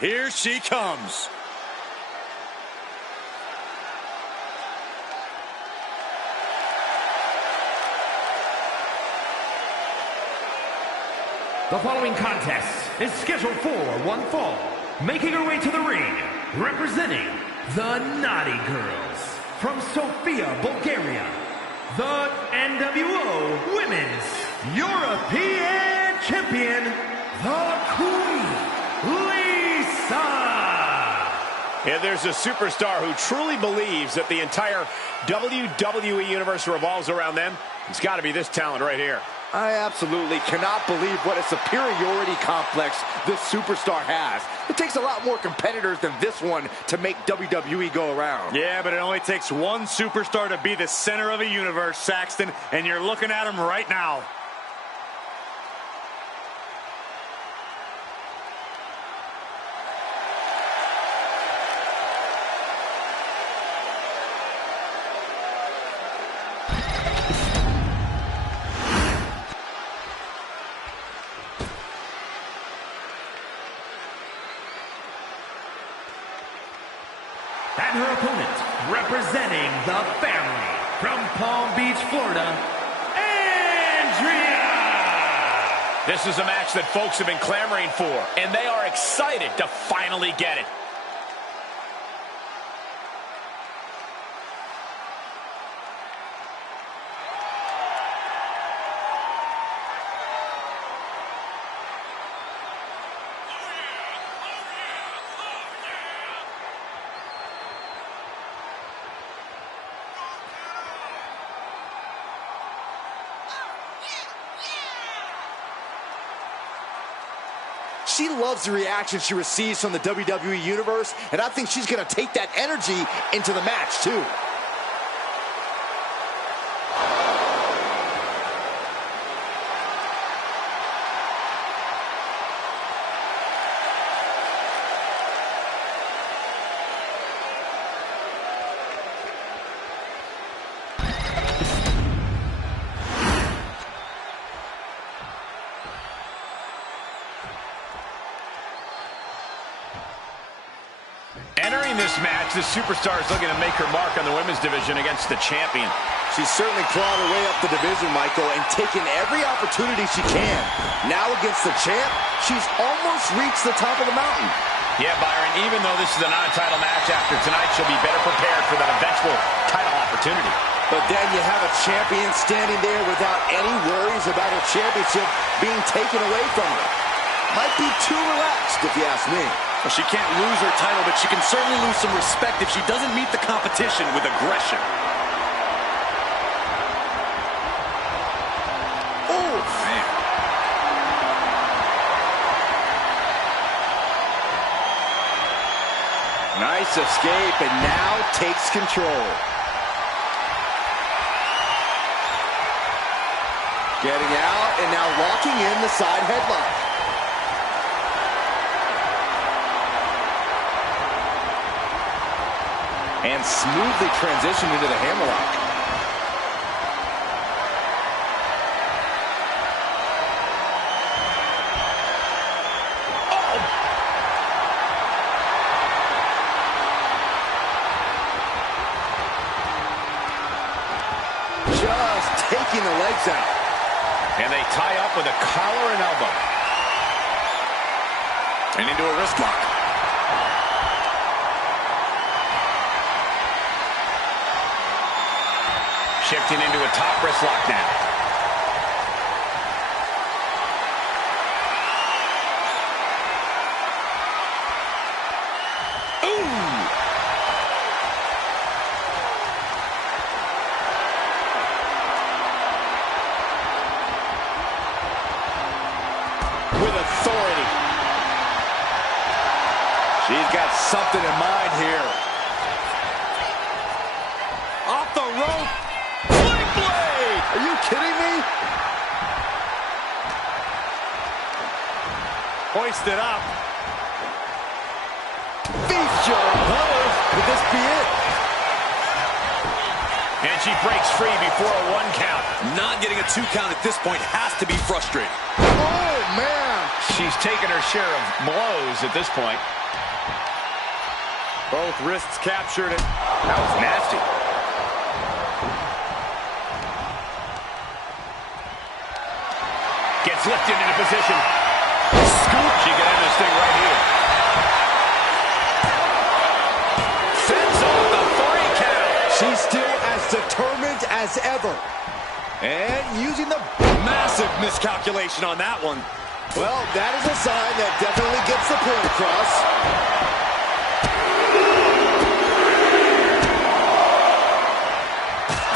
Here she comes. The following contest is scheduled for one fall. Making her way to the ring, representing the Naughty Girls. From Sofia, Bulgaria, the NWO Women's European Champion, the Queen, Lisa. If there's a superstar who truly believes that the entire WWE Universe revolves around them, it's got to be this talent right here. I absolutely cannot believe what a superiority complex this superstar has. It takes a lot more competitors than this one to make WWE go around. Yeah, but it only takes one superstar to be the center of a universe, Saxton, and you're looking at him right now. And her opponent, representing the family, from Palm Beach, Florida, Andrea! This is a match that folks have been clamoring for, and they are excited to finally get it. She loves the reaction she receives from the WWE Universe, and I think she's going to take that energy into the match, too. Entering this match, the superstar is looking to make her mark on the women's division against the champion. She's certainly clawed her way up the division, Michael, and taken every opportunity she can. Now against the champ, she's almost reached the top of the mountain. Yeah, Byron, even though this is a non-title match, after tonight she'll be better prepared for that eventual title opportunity. But then you have a champion standing there without any worries about her championship being taken away from her. Might be too relaxed, if you ask me. Well, she can't lose her title, but she can certainly lose some respect if she doesn't meet the competition with aggression. Oh, man. Nice escape, and now takes control. Getting out, and now locking in the side headlock. And smoothly transitioned into the hammerlock. Oh! Just taking the legs out. And they tie up with a collar and elbow. And into a wrist lock. Shifting into a top wrist lock now. Ooh! With authority. She's got something in mind here. Off the rope. Are you kidding me? Hoisted up. Feast your brothers. Could this be it? And she breaks free before a 1 count. Not getting a 2 count at this point has to be frustrating. Oh, man. She's taken her share of blows at this point. Both wrists captured it. That was nasty. Gets lifted into position. Scoop. She can end this thing right here. Fends off the 3 count. She's still as determined as ever. And using the Massive miscalculation on that one. well, that is a sign that definitely gets the point across.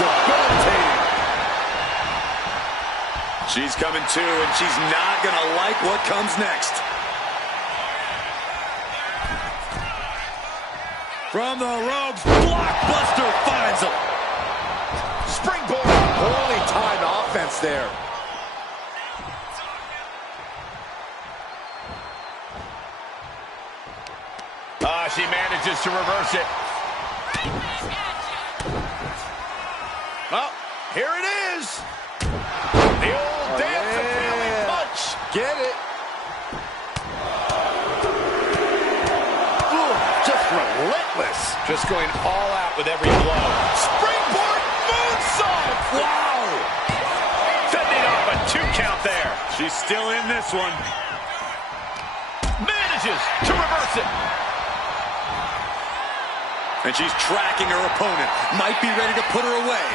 Debilitating. She's coming to, and she's not going to like what comes next. From the ropes, blockbuster finds him. Springboard. Holy time offense there. She manages to reverse it. Well, here it is. The old dance appealing punch. Get it. Ooh, just relentless. Just going all out with every blow. Springboard moonsault. Wow. Fending off a 2 count there. She's still in this one. Manages to reverse it. And she's tracking her opponent. Might be ready to put her away.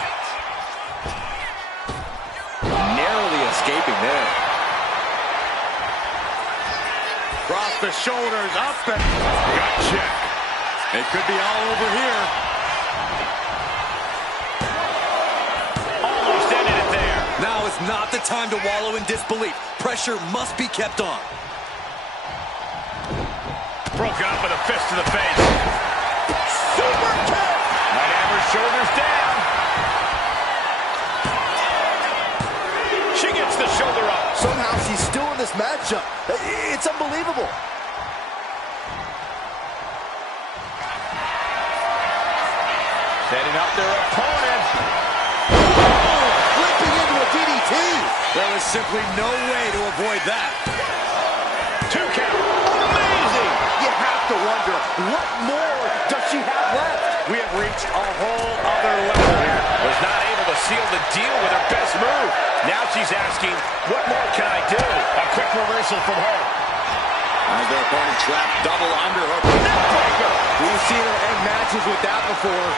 Narrowly escaping there. Across the shoulders, up and gut check. It could be all over here. Almost ended it there. Now is not the time to wallow in disbelief. Pressure must be kept on. Broken up with a fist to the face. Super kick! Might have her shoulders down. She gets the shoulder up. Somehow she's still in this matchup. It's unbelievable. Setting up their opponent. Flipping into a DDT. There is simply no way to avoid that. 2 count. Amazing! You have to wonder, what more does she have left? We have reached a whole other level here. Was not able to seal the deal with her best move. Now she's asking, what more can I do? A quick reversal from her. As their opponent trapped double under her. Neckbreaker. We've seen her end matches with that before.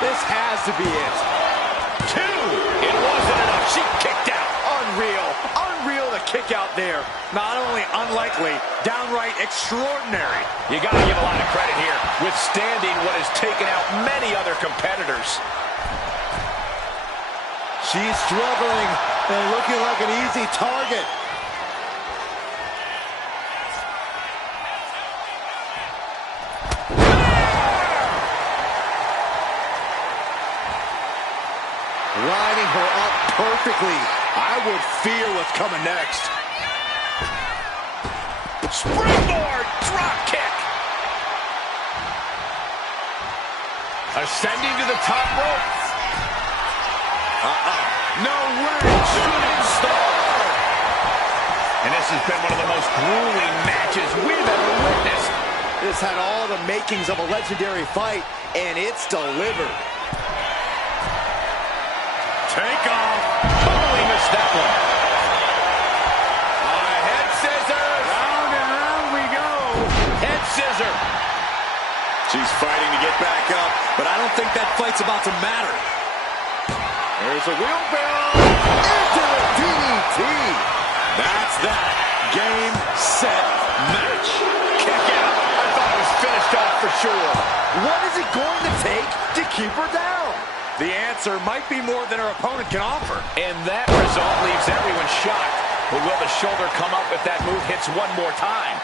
This has to be it. 2. It wasn't enough. She kicked out. Unreal. Unreal to kick out there. Not only unlikely, downright extraordinary. You got to give a lot of credit here, withstanding what has taken out many other competitors. She's struggling and looking like an easy target. Lining her up perfectly. I would fear what's coming next. Springboard drop kick. Ascending to the top rope. No way. Shooting star. And this has been one of the most grueling matches we've ever witnessed. This had all the makings of a legendary fight, and it's delivered. Take off. Totally missed that one. Head scissors. Round and round we go. Head scissor. She's fighting to get back up, but I don't think that fight's about to matter. There's a wheelbarrow into the DDT. That's that. Game, set, match. Kick out. I thought it was finished off for sure. What is it going to take to keep her down? The answer might be more than her opponent can offer. And that result leaves everyone shocked. But will the shoulder come up if that move hits one more time?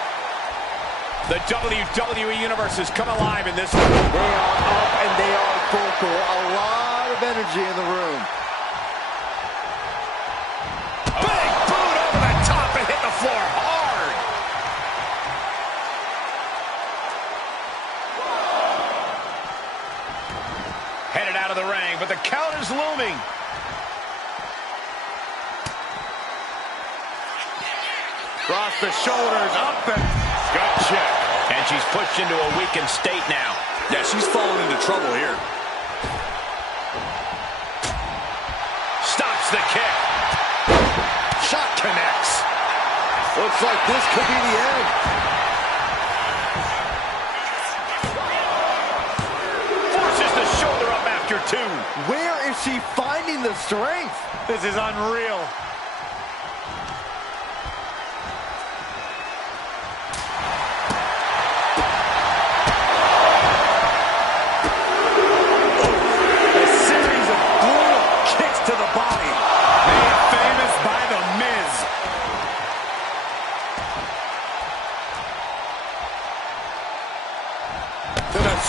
The WWE Universe has come alive in this one. They are up and they are vocal. A lot of energy in the room. Big boot over the top and hit the floor hard. Headed out of the ring, but the coming. Across the shoulders, up and gut check. And she's pushed into a weakened state now. Yeah, she's fallen into trouble here. Stops the kick. Shot connects. looks like this could be the end. Forces the shoulder up after two. Where is she finding the strength? This is unreal.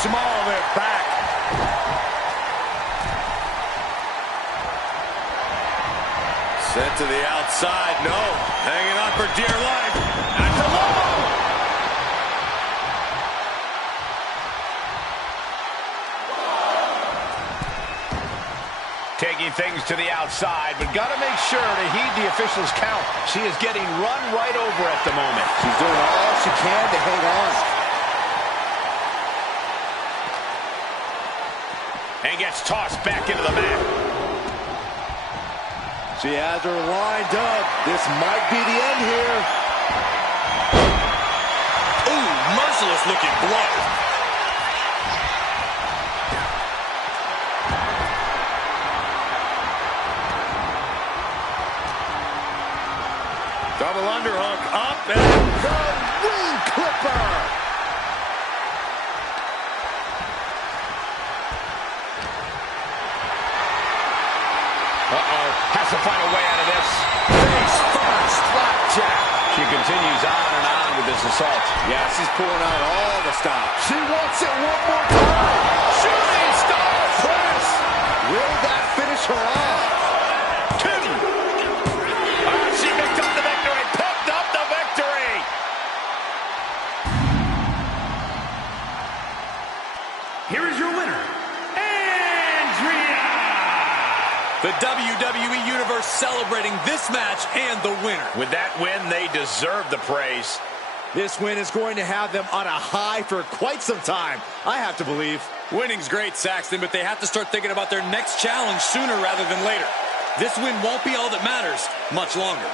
Small their back. Sent to the outside. No. Hanging on for dear life. That's a low. Taking things to the outside, but got to make sure to heed the official's count. She is getting run right over at the moment. She's doing all she can to hang on. And gets tossed back into the mat. She has her lined up. This might be the end here. Ooh, merciless looking blow. Double underhook up and the wing clipper. Has to find a way out of this. Face first, flapjack. She continues on with this assault. Yeah, she's pulling out all the stops. She wants it one more time. Shooting star press. Will that finish her off? Two. She picked up the victory. Picked up the victory. Here is your winner, Andrea. The WWE Universe celebrating this match and the winner. With that win, they deserve the praise. This win is going to have them on a high for quite some time, I have to believe. Winning's great, Saxton, but they have to start thinking about their next challenge sooner rather than later. This win won't be all that matters much longer.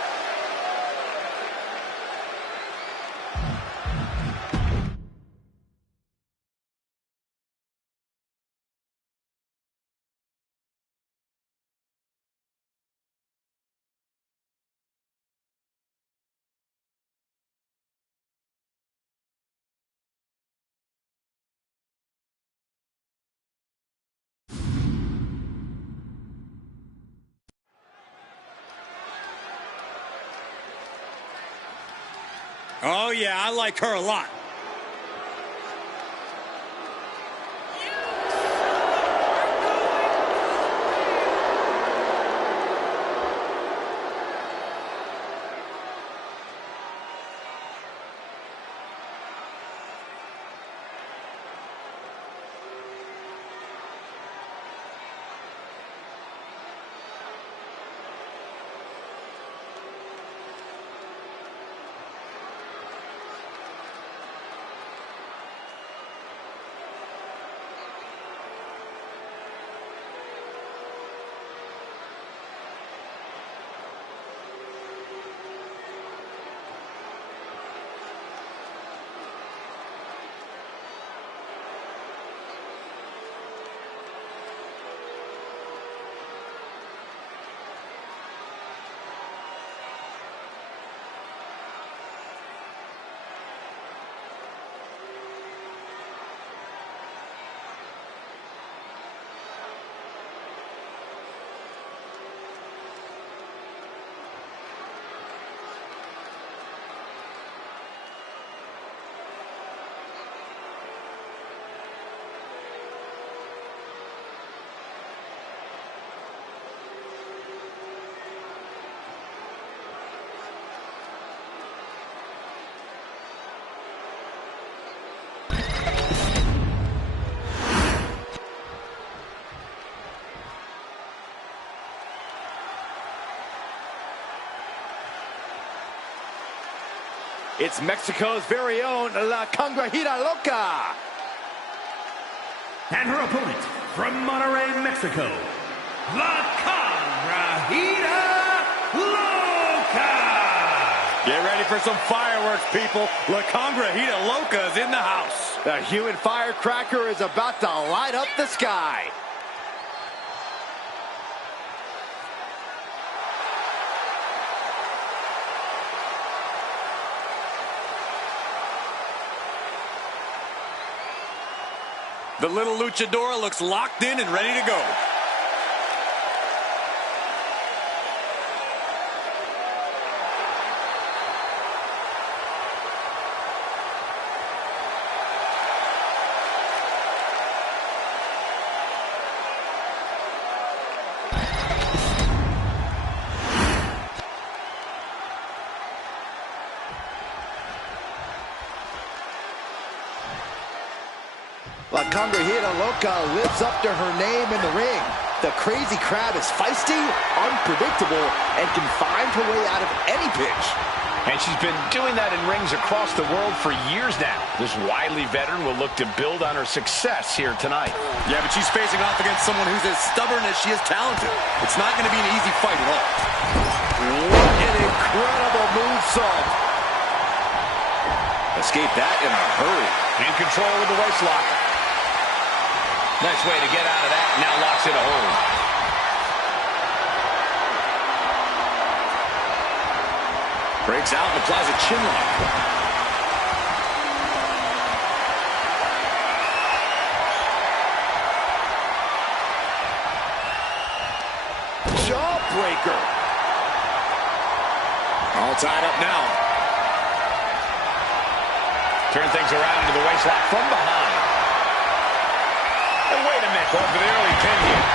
Oh, yeah, I like her a lot. It's Mexico's very own La Congrejita Loca. And her opponent from Monterrey, Mexico, La Congrejita Loca. Get ready for some fireworks, people. La Congrejita Loca is in the house. The human firecracker is about to light up the sky. The little luchadora looks locked in and ready to go. La Congrejita Loca lives up to her name in the ring. The crazy crab is feisty, unpredictable, and can find her way out of any pinch. And she's been doing that in rings across the world for years now. This wily veteran will look to build on her success here tonight. Yeah, but she's facing off against someone who's as stubborn as she is talented. It's not going to be an easy fight at all. What an incredible moonsault. Escape that in a hurry. In control with the waist lock. Nice way to get out of that. Now locks in a hold. Breaks out and applies a chin lock. Jawbreaker. All tied up now. Turn things around into the waist lock from behind. And wait a minute, going for the early pin here.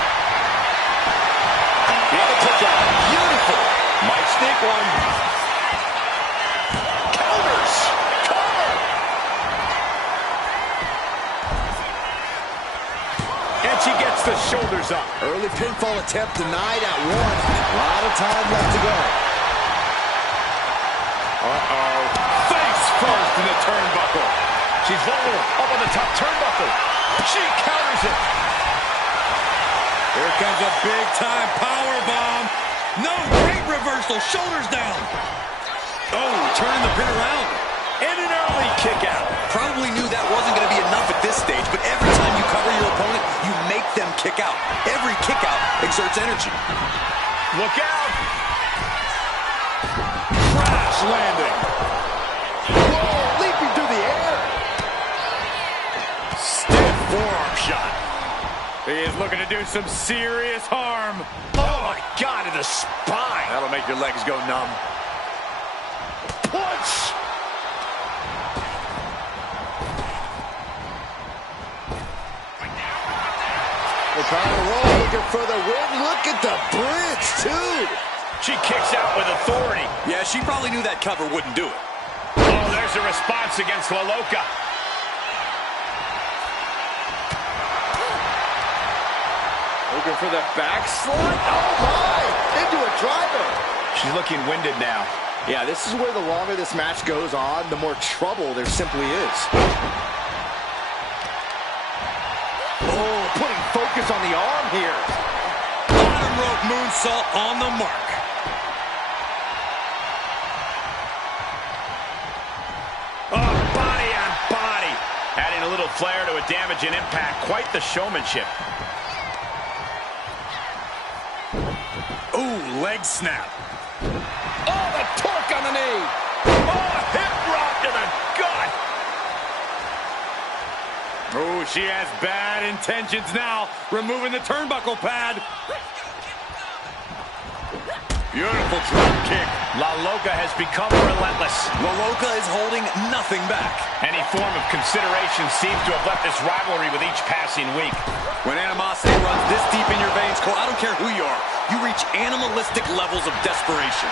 The other kick out. Beautiful. Might sneak one. Counters. Cover. And she gets the shoulders up. Early pinfall attempt denied at one. A lot of time left to go. Uh-oh. Face first in the turnbuckle. She's vulnerable up on the top turnbuckle. She counters it. Here comes a big-time power bomb. No, great reversal. Shoulders down. Oh, turning the pin around. And an early kick out. Probably knew that wasn't going to be enough at this stage, but every time you cover your opponent, you make them kick out. Every kick out exerts energy. Look out. Crash landing. Whoa, leaping through the air. Stiff forearm shot. He is looking to do some serious harm. Oh, my God, to the spine. That'll make your legs go numb. Punch. They're trying to roll, looking for the win. Look at the bridge, too. She kicks out with authority. Yeah, she probably knew that cover wouldn't do it. Oh, there's a response against La Loca. Looking for the backslide. Oh, my. Into a driver. She's looking winded now. Yeah, this is where the longer this match goes on, the more trouble there simply is. Oh, putting focus on the arm here. Bottom rope moonsault on the mark. Oh, body on body. Adding a little flair to a damage and impact. Quite the showmanship. Ooh, leg snap. Oh, the torque on the knee. Oh, hip drop to the gut. Oh, she has bad intentions now. Removing the turnbuckle pad. Beautiful drop kick. La Loca has become relentless. La Loca is holding nothing back. Any form of consideration seems to have left this rivalry with each passing week. When animosity runs this deep in your veins, Cole, I don't care who you are, you reach animalistic levels of desperation.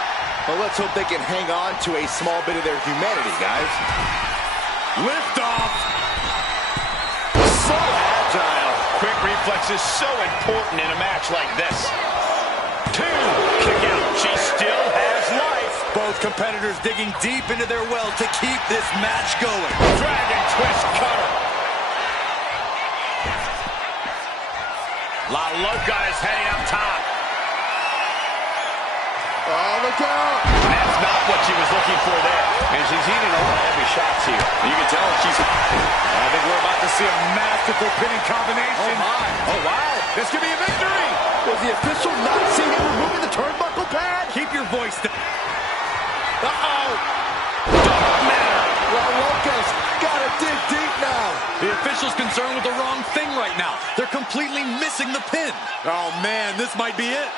Well, let's hope they can hang on to a small bit of their humanity, guys. Lift off. So agile. Quick reflexes so important in a match like this. Two. Kick out. She still has life. Both competitors digging deep into their well to keep this match going. Dragon twist cutter. La Loca is heading up top. Oh, look out! That's not what she was looking for there. And she's eating a lot of heavy shots here. You can tell she's... I think we're about to see a masterful pinning combination. Oh, my. Oh, wow. This could be a victory. Was the official not seeing him removing the turnbuckle pad? Keep your voice down. Uh-oh. Don't matter. La Loca's gotta dig deep now. The official's concerned with the wrong thing right now. They're completely missing the pin. Oh, man, this might be it.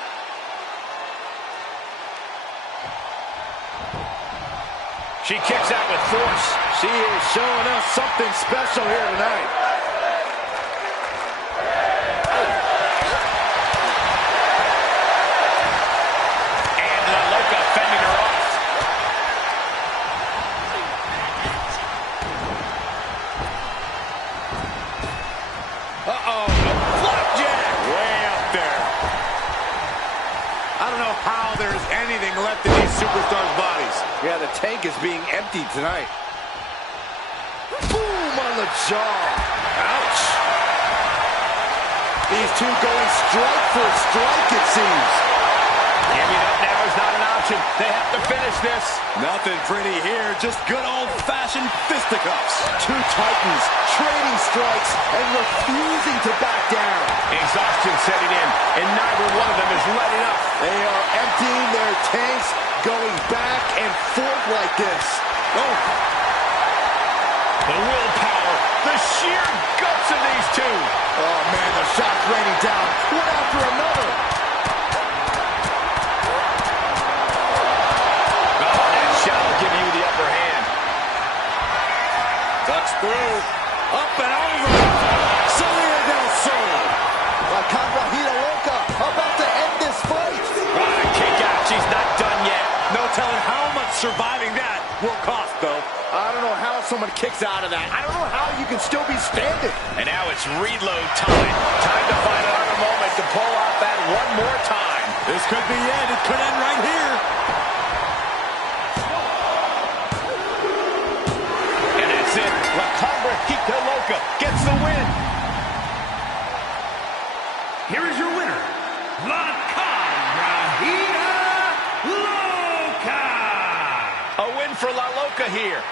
She kicks out with force. She is showing us something special here tonight. And La Loca fending her off. Uh-oh. Flapjack. Way up there. I don't know how there's anything left in these superstars' bodies. Yeah, the tank is being emptied tonight. Boom on the jaw. Ouch. These two going strike for strike, it seems. Giving up now is not an option. They have to finish this. Nothing pretty here, just good old-fashioned fisticuffs. Two titans trading strikes and refusing to back down. Exhaustion setting in, and neither one of them is letting up. They are emptying their tanks, going back and forth like this. Oh. The willpower, the sheer guts of these two. Oh, man, the shots raining down, one after another. Oh, that shot will give you the upper hand. Ducks through, up and over. Salida del Sol. La Conrajita Loca about to end this fight. Kick out, she's not done yet. No telling how much surviving that will cost, though. I don't know how someone kicks out of that. I don't know how you can still be standing. And now it's reload time. Time to find another moment to pull out that one more time. This could be it. It could end right here. And that's it. La Conrajita Loca gets the win. Here is your winner, La Conrajita Loca. A win for La Loca here.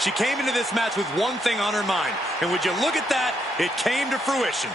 She came into this match with one thing on her mind. And would you look at that? It came to fruition.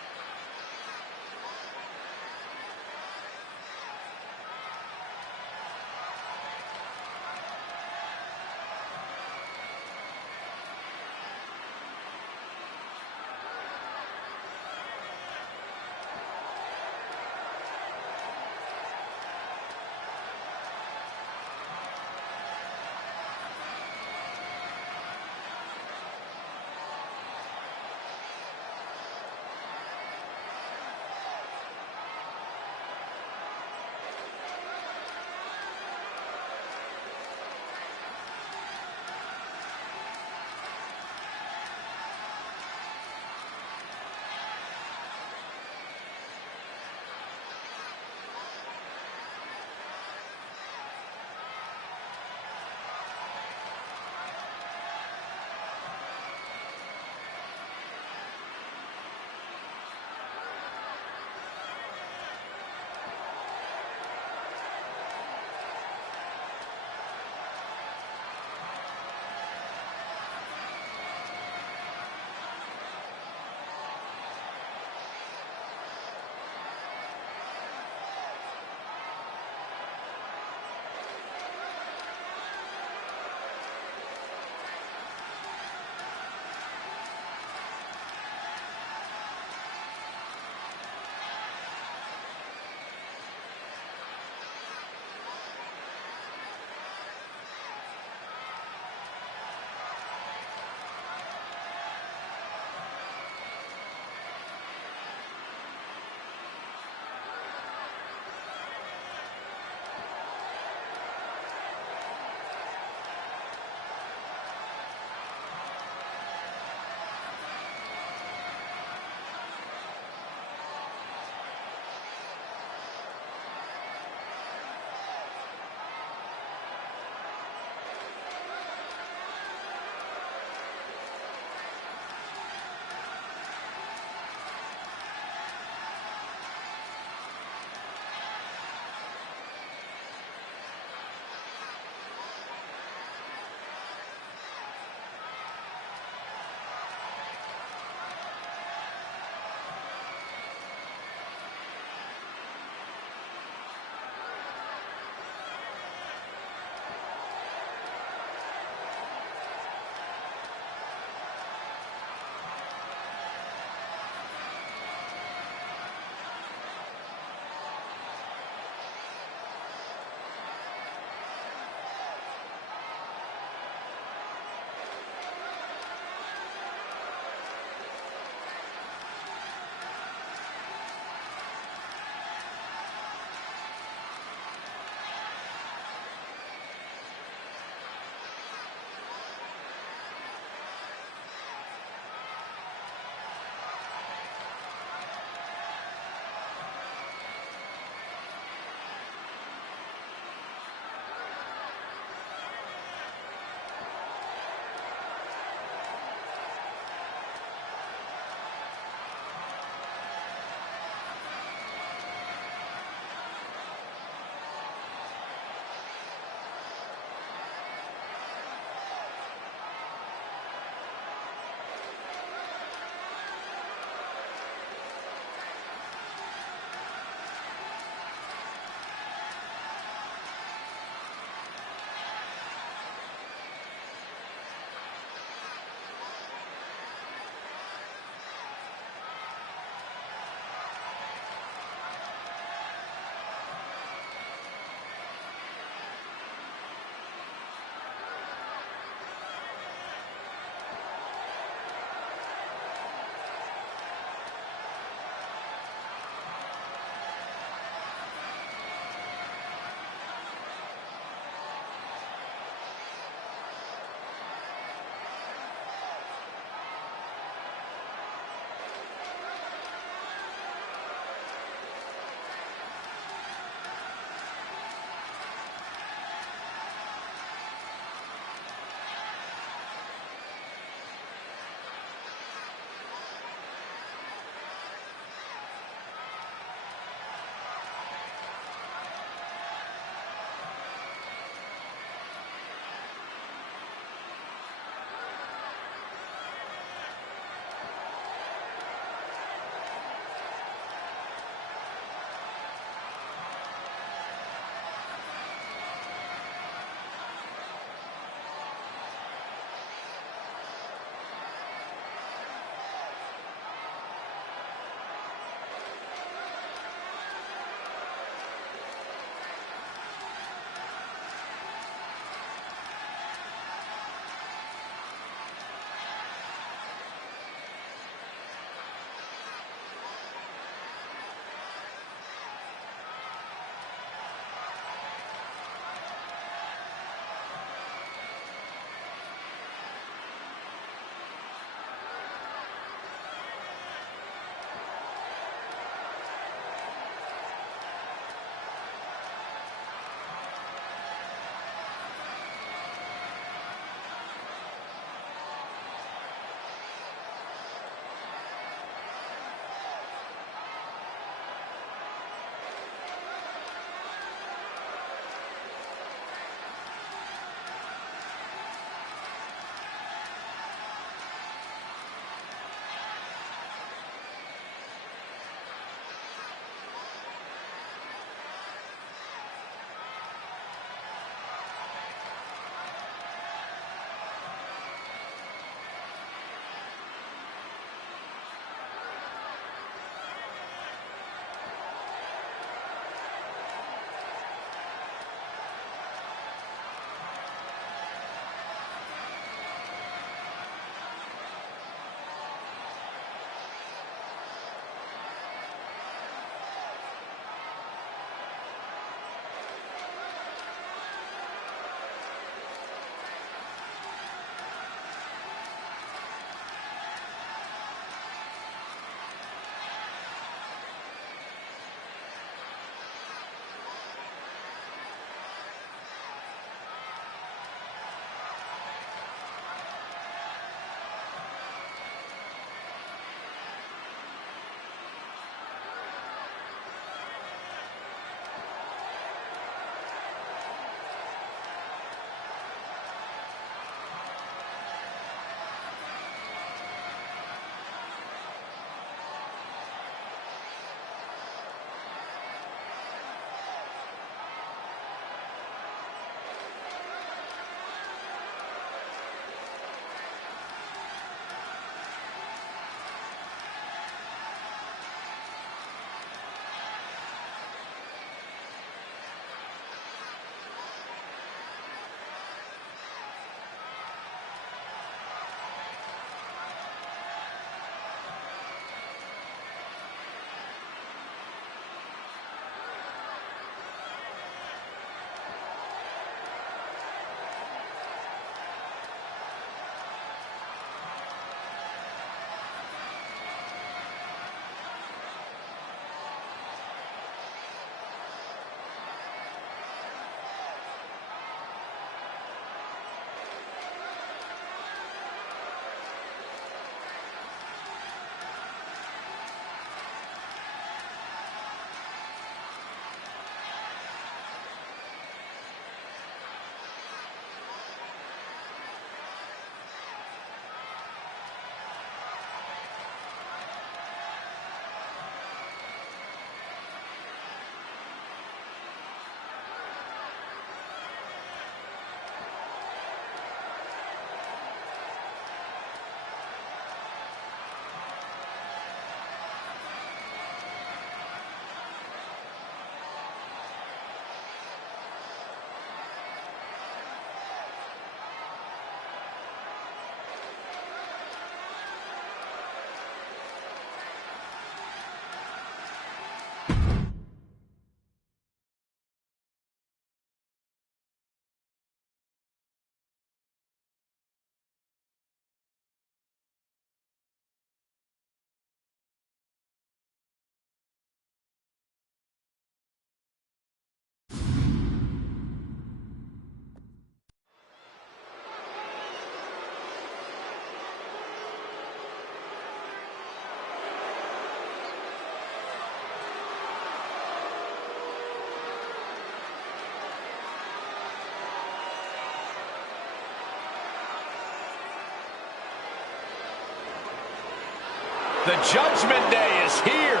The Judgment Day is here.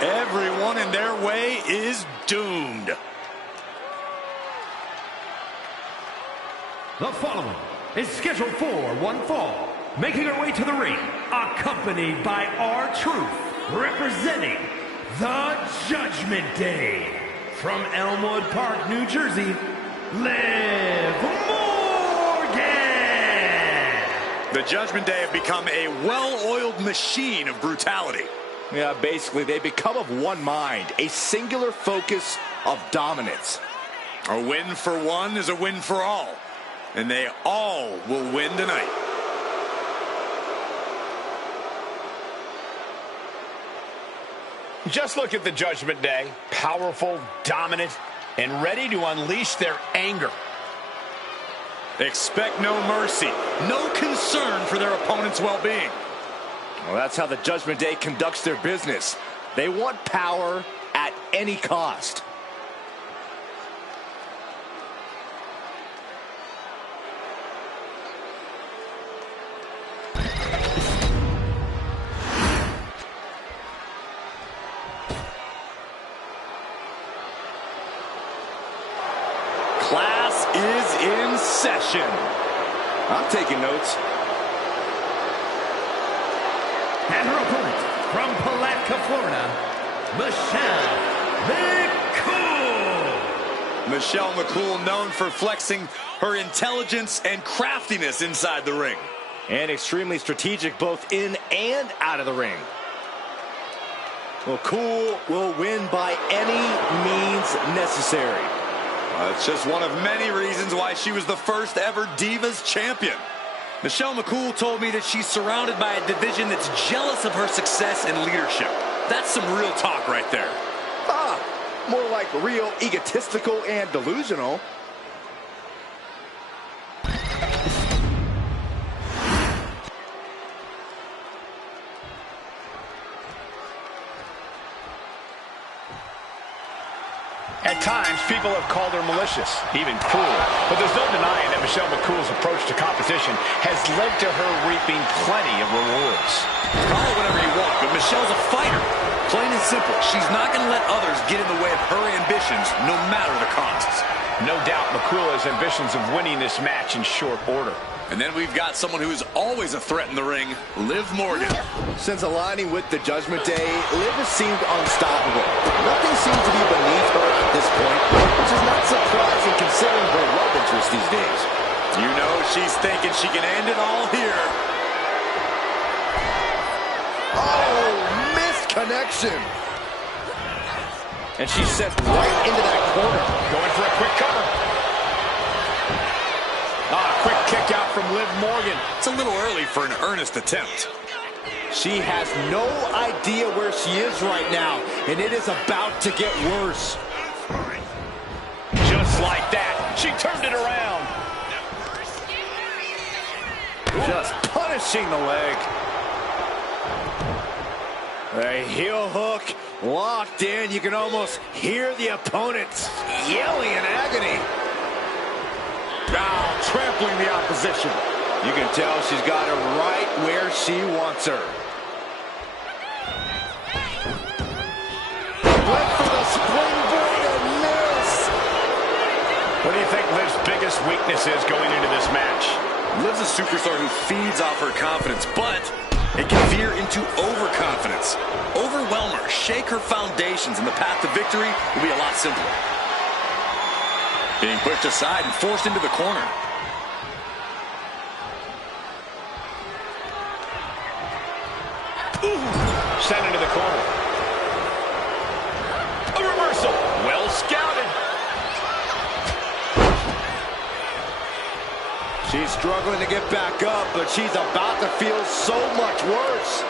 Everyone in their way is doomed. The following is scheduled for one fall, making her way to the ring, accompanied by R-Truth, representing the Judgment Day. From Elmwood Park, New Jersey, Liv Morgan! The Judgment Day have become a well-oiled machine of brutality. Yeah, basically, they become of one mind, a singular focus of dominance. A win for one is a win for all, and they all will win tonight. Just look at the Judgment Day. Powerful, dominant, and ready to unleash their anger. Expect no mercy, no concern for their opponent's well-being. Well, that's how the Judgment Day conducts their business. They want power at any cost. Class is in session. I'm taking notes. And her opponent, from Palatka, Florida, Michelle McCool. Michelle McCool, known for flexing her intelligence and craftiness inside the ring. And extremely strategic both in and out of the ring. McCool will win by any means necessary. It's just one of many reasons why she was the first ever Divas champion. Michelle McCool told me that she's surrounded by a division that's jealous of her success and leadership. That's some real talk right there. More like real egotistical and delusional. At times, people have called her malicious, even cruel. But there's no denying that Michelle McCool's approach to competition has led to her reaping plenty of rewards. Call it whatever you want, but Michelle's a fighter. Plain and simple, she's not going to let others get in the way of her ambitions, no matter the costs. No doubt McCool has ambitions of winning this match in short order. And then we've got someone who's always a threat in the ring, Liv Morgan. Since aligning with the Judgment Day, Liv has seemed unstoppable. Nothing seems to be beneath her at this point, which is not surprising considering her love interest these days. You know she's thinking she can end it all here. Oh, missed connection. And she's set right into that corner. Going for a quick cover. Quick kick out from Liv Morgan. It's a little early for an earnest attempt. She has no idea where she is right now, and it is about to get worse. Just like that, she turned it around. Just punishing the leg. A heel hook locked in. You can almost hear the opponents yelling in agony. Now trampling the opposition. You can tell she's got her right where she wants her. Went for the springboard and miss. What do you think Liv's biggest weakness is going into this match? Liv's a superstar who feeds off her confidence, but it can veer into overconfidence. Overwhelm her, shake her foundations, and the path to victory will be a lot simpler. Being pushed aside and forced into the corner. Ooh, sent into the corner. A reversal. Well scouted. She's struggling to get back up, but she's about to feel so much worse.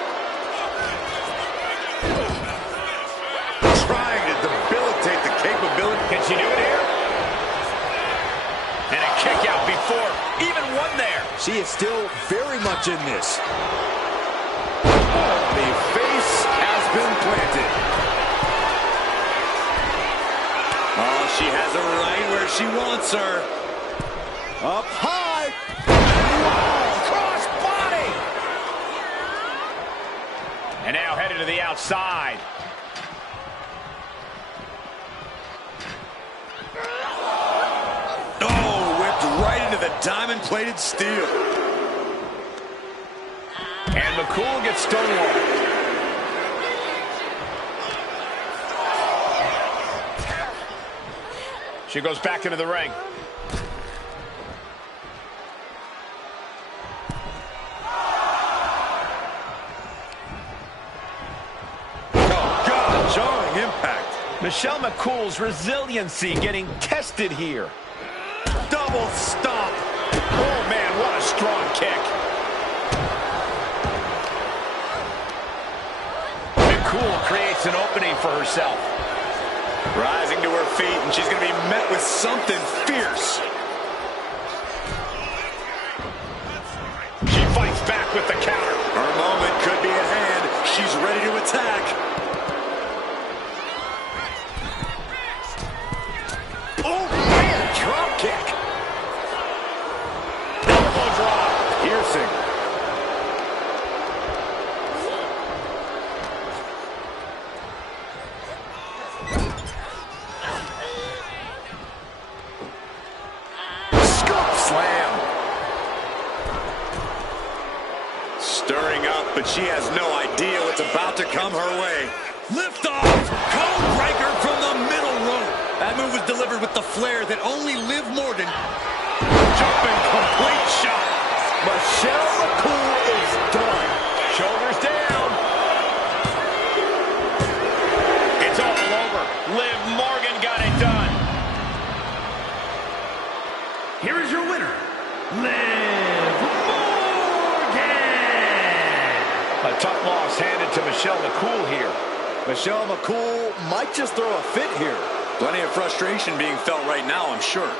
Trying to debilitate the capability. Can she do it here? And a kick out before even one there. She is still very much in this. The face has been planted. Oh, she has her right where she wants her. Up high. Wow, cross body. And now headed to the outside. Oh, whipped right into the diamond-plated steel. And McCool gets stonewalled. She goes back into the ring. Oh, God, jarring impact. Michelle McCool's resiliency getting tested here. Double stomp. Oh, man, what a strong kick. McCool creates an opening for herself. Rising to her feet, and she's going to be met with something fierce. She fights back with the counter. Her moment could be at hand. She's ready to attack. Oh, man, drop kick. Elbow drop. Piercing. Slam. Stirring up, but she has no idea what's about to come her way. Lift off! Code breaker from the middle rope. That move was delivered with the flair that only Liv Morgan. Jumping complete shot. Michelle McCool is done. Shoulders down. It's all over. Liv Morgan got it done. Here is your winner, Liv Morgan. A tough loss handed to Michelle McCool here. Michelle McCool might just throw a fit here. Plenty of frustration being felt right now, I'm sure.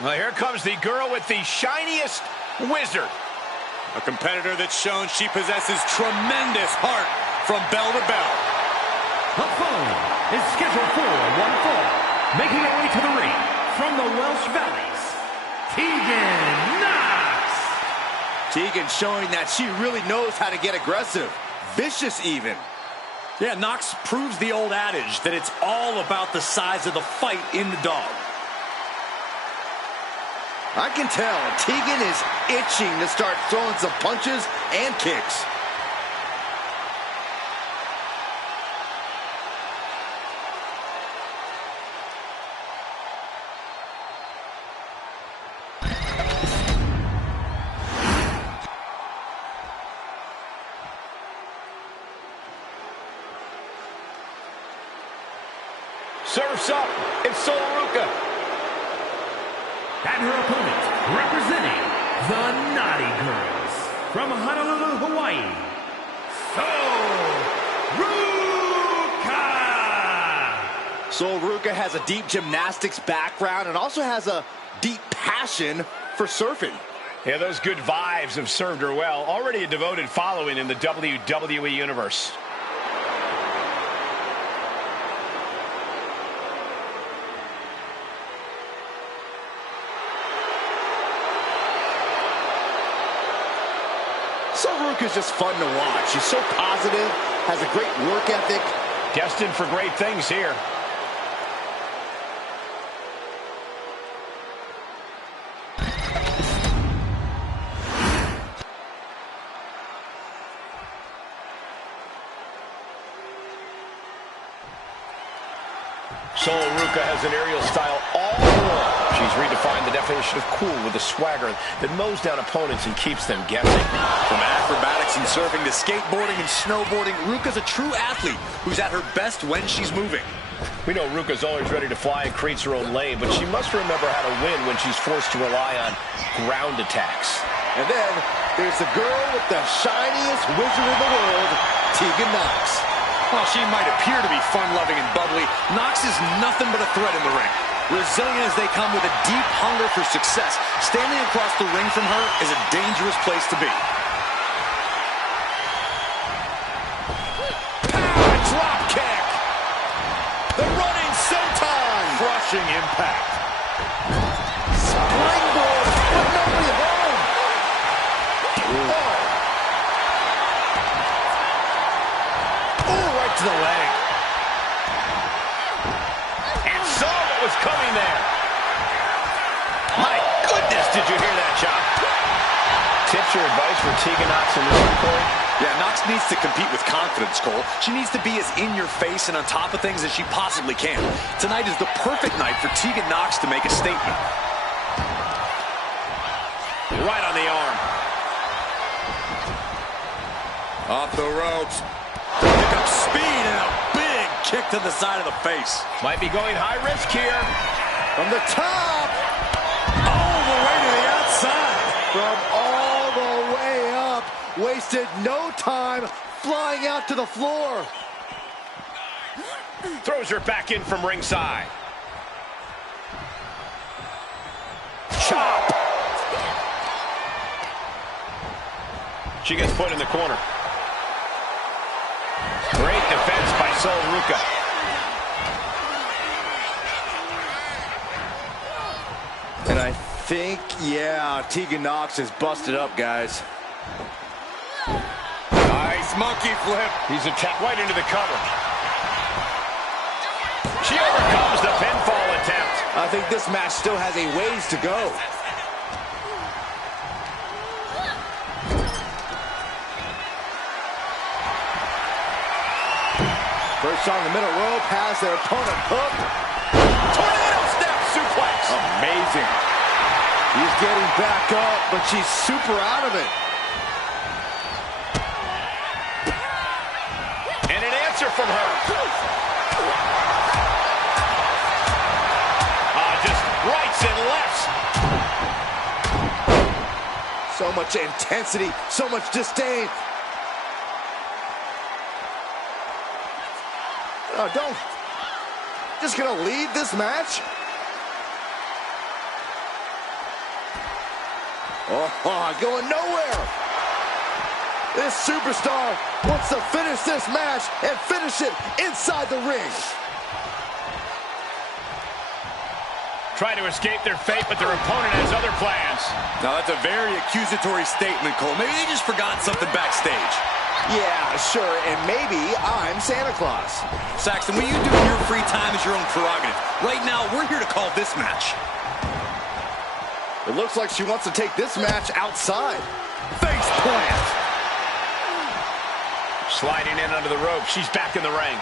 Well, here comes the girl with the shiniest wizard. A competitor that's shown she possesses tremendous heart from bell to bell. The following is scheduled for one fall. Making her way to the ring from the Welsh Valleys, Tegan Knox. Tegan showing that she really knows how to get aggressive. Vicious even. Yeah, Knox proves the old adage that it's all about the size of the fight in the dog. I can tell Tegan is itching to start throwing some punches and kicks. Surf's up. It's Sol Ruca. And her opponent, representing the Naughty Girls from Honolulu, Hawaii, Sol Ruca. Sol Ruca has a deep gymnastics background and also has a deep passion for surfing. Yeah, those good vibes have served her well. Already a devoted following in the WWE Universe. Sol Ruca is just fun to watch. She's so positive, has a great work ethic. Destined for great things here. Sol Ruca has an aerial style all along. She's redefined the definition of cool with a swagger that mows down opponents and keeps them guessing. From acrobatics and surfing to skateboarding and snowboarding, Ruca's a true athlete who's at her best when she's moving. We know Ruca's always ready to fly and creates her own lane, but she must remember how to win when she's forced to rely on ground attacks. And then there's the girl with the shiniest wizard in the world, Tegan Knox. While she might appear to be fun-loving and bubbly, Knox is nothing but a threat in the ring. Resilient as they come with a deep hunger for success, standing across the ring from her is a dangerous place to be. Power drop kick. The running senton. Crushing impact. Springboard with nobody home. Ooh, right to the leg. And saw what was coming there. My goodness, did you hear that chop? Tips or advice for Tegan Knox in this one, Corey? Yeah, Knox needs to compete with confidence, Cole. She needs to be as in-your-face and on top of things as she possibly can. Tonight is the perfect night for Tegan Knox to make a statement. Right on the arm. Off the ropes. Pick up speed and a big kick to the side of the face. Might be going high risk here. From the top. All the way to the outside. From all the way up. Wasted no time flying out to the floor. Throws her back in from ringside. Chop. She gets put in the corner. Great defense by Sol Ruca. And I think, yeah, Tegan Knox is busted up, guys. Nice monkey flip. He's attacked right into the cover. She overcomes the pinfall attempt. I think this match still has a ways to go. First on the middle rope has their opponent hooked. Tornado step suplex. Amazing. He's getting back up, but she's super out of it. And an answer from her. Just rights and lefts. So much intensity, so much disdain. Oh, don't. Just gonna lead this match? Oh, going nowhere. This superstar wants to finish this match and finish it inside the ring. Trying to escape their fate, but their opponent has other plans. Now, that's a very accusatory statement, Cole. Maybe they just forgot something backstage. Yeah, sure, and maybe I'm Santa Claus. Saxton, what you do in your free time is your own prerogative. Right now, we're here to call this match. It looks like she wants to take this match outside. Face plant. Sliding in under the rope. She's back in the ring.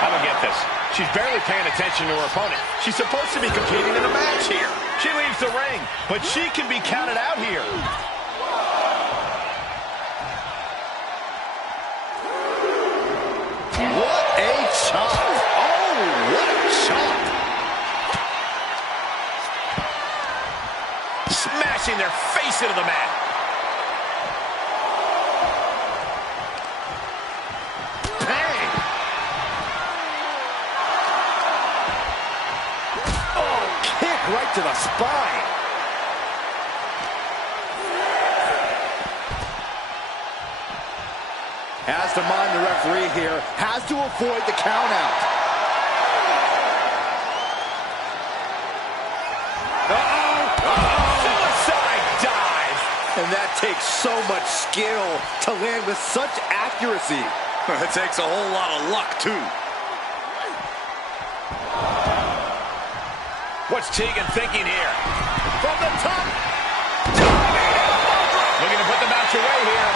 I don't get this. She's barely paying attention to her opponent. She's supposed to be competing in a match here. She leaves the ring, but she can be counted out here. What a chop. Oh, what a chop. Smashing their face into the mat. Bang. Oh, kick right to the spine. Has to mind the referee here. Has to avoid the count out. Suicide dive. And that takes so much skill to land with such accuracy. It takes a whole lot of luck, too. What's Tegan thinking here? From the top. Looking to put the match away here.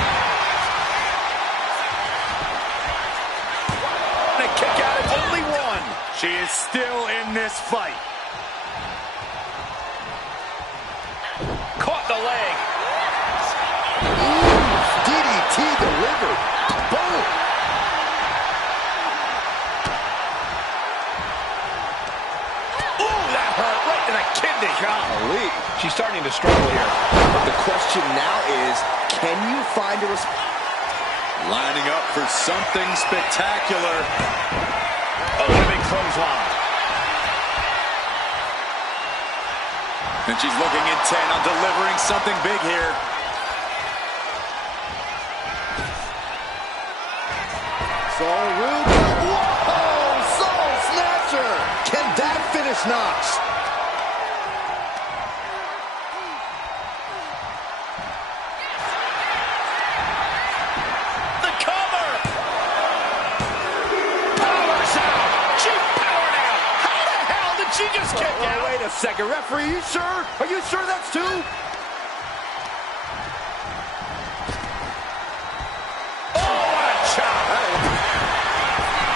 And a kick out at only one. She is still in this fight. Caught the leg. DDT delivered. Boom. Ooh, that hurt right to the kidney. Golly. She's starting to struggle here. But the question now is, can you find a response? Lining up for something spectacular. Oh, what a big clothesline. And she's looking intent on delivering something big here. Soul Rude. Whoa! Soul Snatcher! Can that finish Knox? The cover. Powers out. She powered out. How the hell did she just kick out? Wait a second, referee, you sure? Are you sure that's two?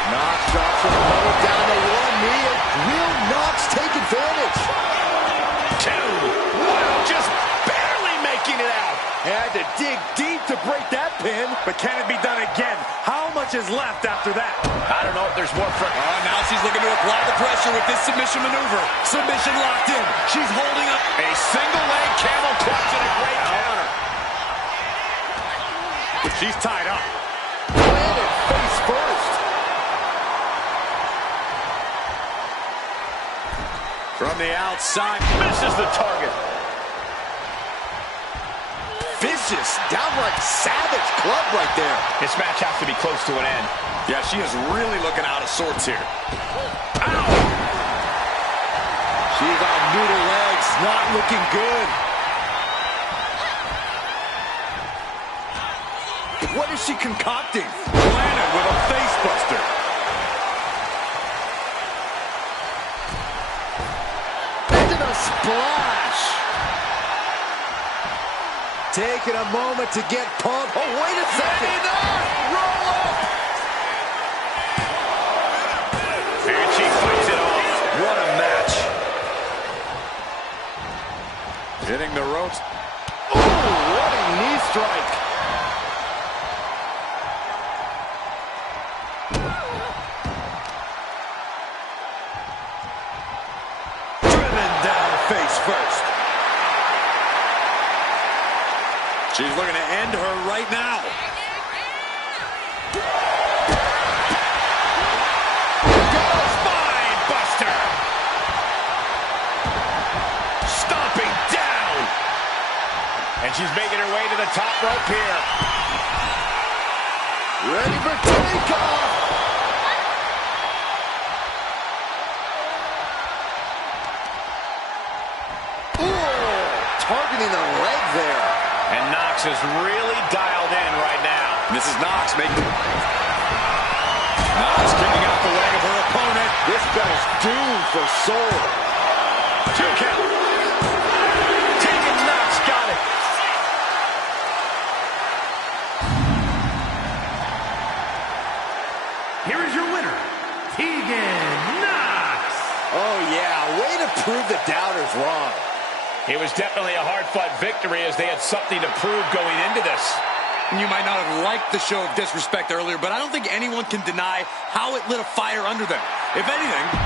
Knox drops her opponent down to one knee, and will Knox take advantage? Two. Wow, just barely making it out. Had to dig deep to break that pin. But can it be done again? How much is left after that? I don't know if there's more for... Now she's looking to apply the pressure with this submission maneuver. Submission locked in. She's holding up. A single leg camel clutch and a great counter. She's tied up. Planted face first. From the outside. Misses the target. Vicious, downright savage club right there. This match has to be close to an end. Yeah, she is really looking out of sorts here. Ow! She's on noodle legs, not looking good. What is she concocting? Planted with a face buster. Into the splash. Taking a moment to get pumped. Oh, wait a second. Roll up! And she fights it off. What a match. Hitting the ropes. Oh, what a knee strike. Driven down face first. She's looking to end her right now. Spine buster. she's making her way to the top rope here. Ready for takeoff. Ooh, targeting the leg there. And Knox is really dialed in right now. This is Knox making... Knox kicking out the leg of her opponent. This battle's doomed for soul. 2 count. Tegan Knox got it. Here is your winner, Tegan Knox. Oh, yeah. Way to prove the doubters wrong. It was definitely a hard-fought victory as they had something to prove going into this. You might not have liked the show of disrespect earlier, but I don't think anyone can deny how it lit a fire under them. If anything...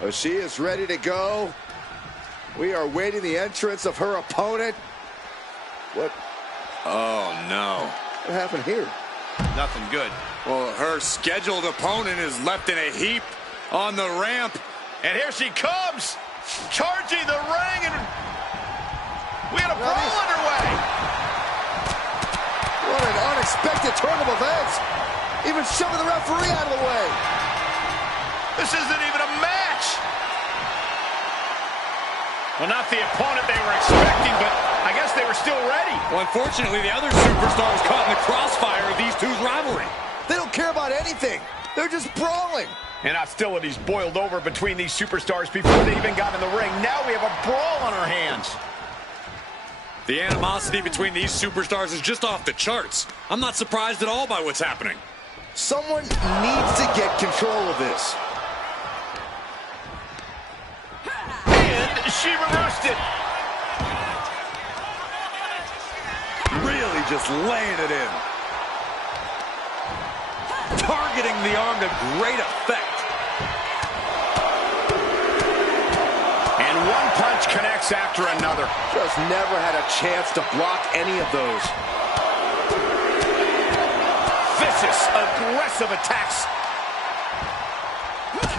Oh, she is ready to go. We are waiting the entrance of her opponent. What Oh, no. happened here? Nothing good. Well, her scheduled opponent is left in a heap on the ramp. And here she comes, charging the ring, and we got a brawl underway. What an unexpected turn of events. Even shoving the referee out of the way. This isn't even a match. Well, not the opponent they were expecting, but I guess they were still ready. Well, unfortunately, the other superstar was caught in the crossfire of these two's rivalry. They don't care about anything. They're just brawling. And hostilities boiled over between these superstars before they even got in the ring. Now we have a brawl on our hands. The animosity between these superstars is just off the charts. I'm not surprised at all by what's happening. Someone needs to get control of this. And she reversed it. Really just laying it in. Targeting the arm to great effect. And one punch connects after another. Just never had a chance to block any of those. Vicious, aggressive attacks.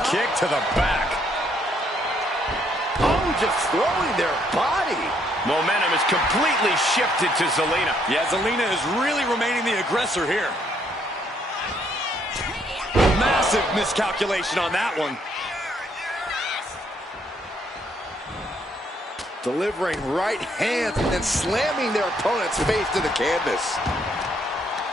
Kick to the back. Oh, just throwing their body. Momentum is completely shifted to Zelina. Yeah, Zelina is really remaining the aggressor here. Massive miscalculation on that one. Delivering right hands and then slamming their opponent's face to the canvas.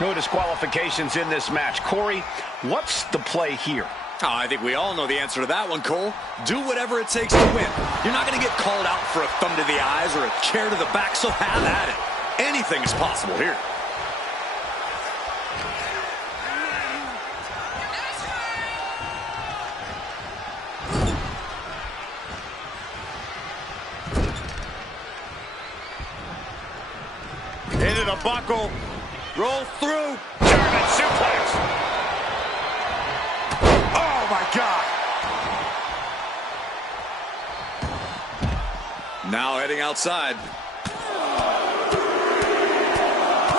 No disqualifications in this match. Corey, what's the play here? Oh, I think we all know the answer to that one, Cole. Do whatever it takes to win. You're not going to get called out for a thumb to the eyes or a chair to the back, so have at it. Anything is possible here. Into the buckle. Roll through. German suplex. Oh, my God. Now heading outside.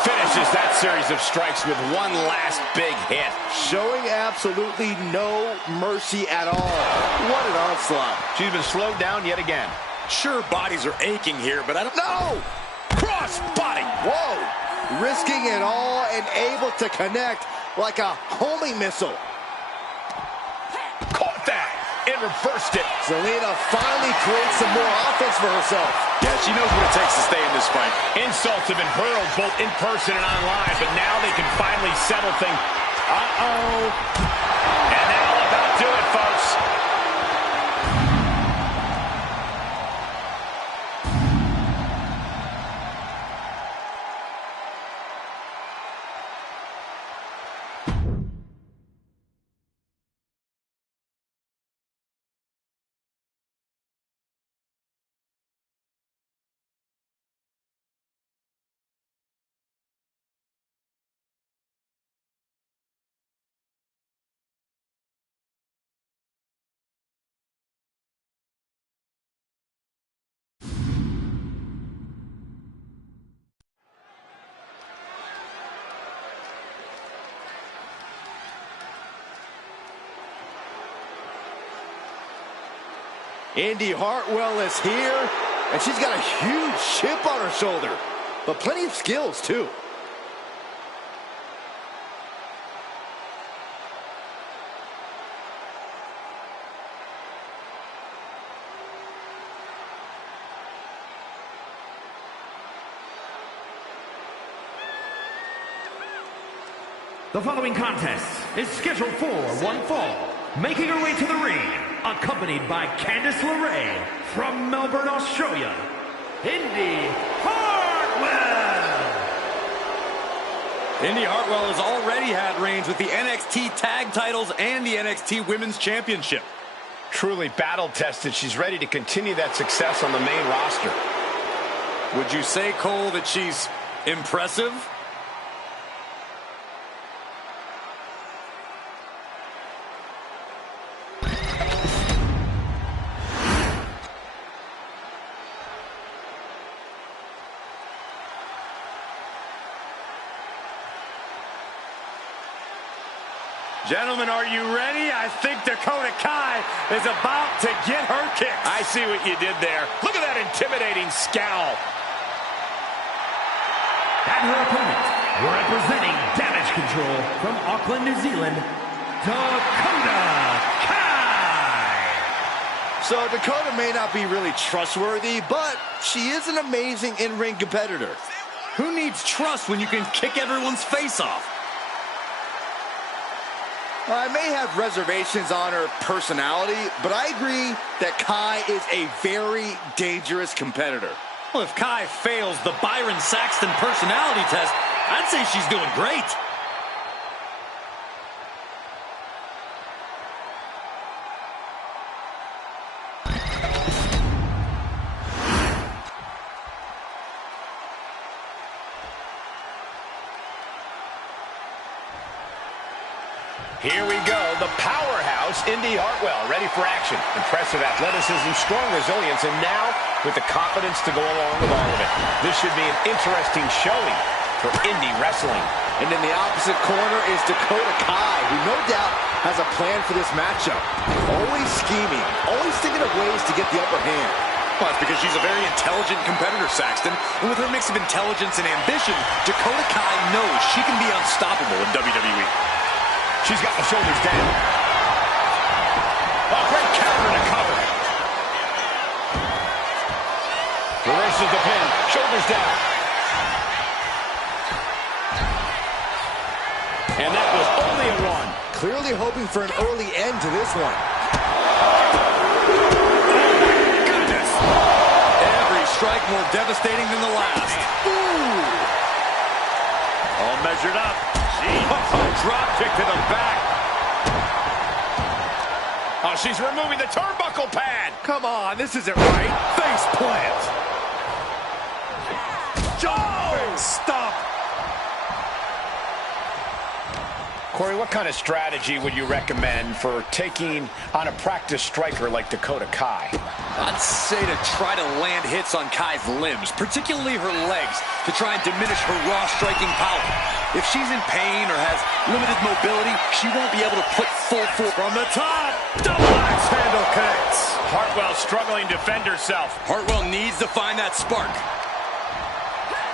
Finishes that series of strikes with one last big hit. Showing absolutely no mercy at all. What an onslaught. She's been slowed down yet again. Sure, bodies are aching here, but I don't know. No! Cross body. Whoa! Risking it all and able to connect like a homing missile. Caught that and reversed it. Zelina finally creates some more offense for herself. Yeah, she knows what it takes to stay in this fight. Insults have been hurled both in person and online, but now they can finally settle things. Uh-oh. And that'll about do it, folks. Indy Hartwell is here, and she's got a huge chip on her shoulder, but plenty of skills, too. The following contest is scheduled for one fall. Making her way to the ring, accompanied by Candice LeRae from Melbourne, Australia, Indy Hartwell. Indy Hartwell has already had reigns with the NXT Tag Titles and the NXT Women's Championship. Truly battle-tested. She's ready to continue that success on the main roster. Would you say, Cole, that she's impressive? Gentlemen, are you ready? I think Dakota Kai is about to get her kick. I see what you did there. Look at that intimidating scowl. And her opponent, representing Damage Control from Auckland, New Zealand, Dakota Kai. So Dakota may not be really trustworthy, but she is an amazing in-ring competitor. Who needs trust when you can kick everyone's face off? I may have reservations on her personality, but I agree that Kai is a very dangerous competitor. Well, if Kai fails the Byron Saxton personality test, I'd say she's doing great. Here we go, the powerhouse, Indy Hartwell, ready for action. Impressive athleticism, strong resilience, and now with the confidence to go along with all of it. This should be an interesting showing for Indy Wrestling. And in the opposite corner is Dakota Kai, who no doubt has a plan for this matchup. Always scheming, always thinking of ways to get the upper hand. Well, that's because she's a very intelligent competitor, Saxton. And with her mix of intelligence and ambition, Dakota Kai knows she can be unstoppable in WWE. She's got the shoulders down. Oh, great counter to cover. Reverses the pin. Shoulders down. And that was only a one. Clearly hoping for an early end to this one. Goodness! Every strike more devastating than the last. Ooh! All measured up. Drop kick to the back. Oh, she's removing the turnbuckle pad. Come on, this isn't right. Face plant. Jumping stop. Corey, what kind of strategy would you recommend for taking on a practice striker like Dakota Kai? I'd say to try to land hits on Kai's limbs, particularly her legs, to try and diminish her raw striking power. If she's in pain or has limited mobility, she won't be able to put full force. From the top, double axe handle connects. Hartwell struggling to defend herself. Hartwell needs to find that spark.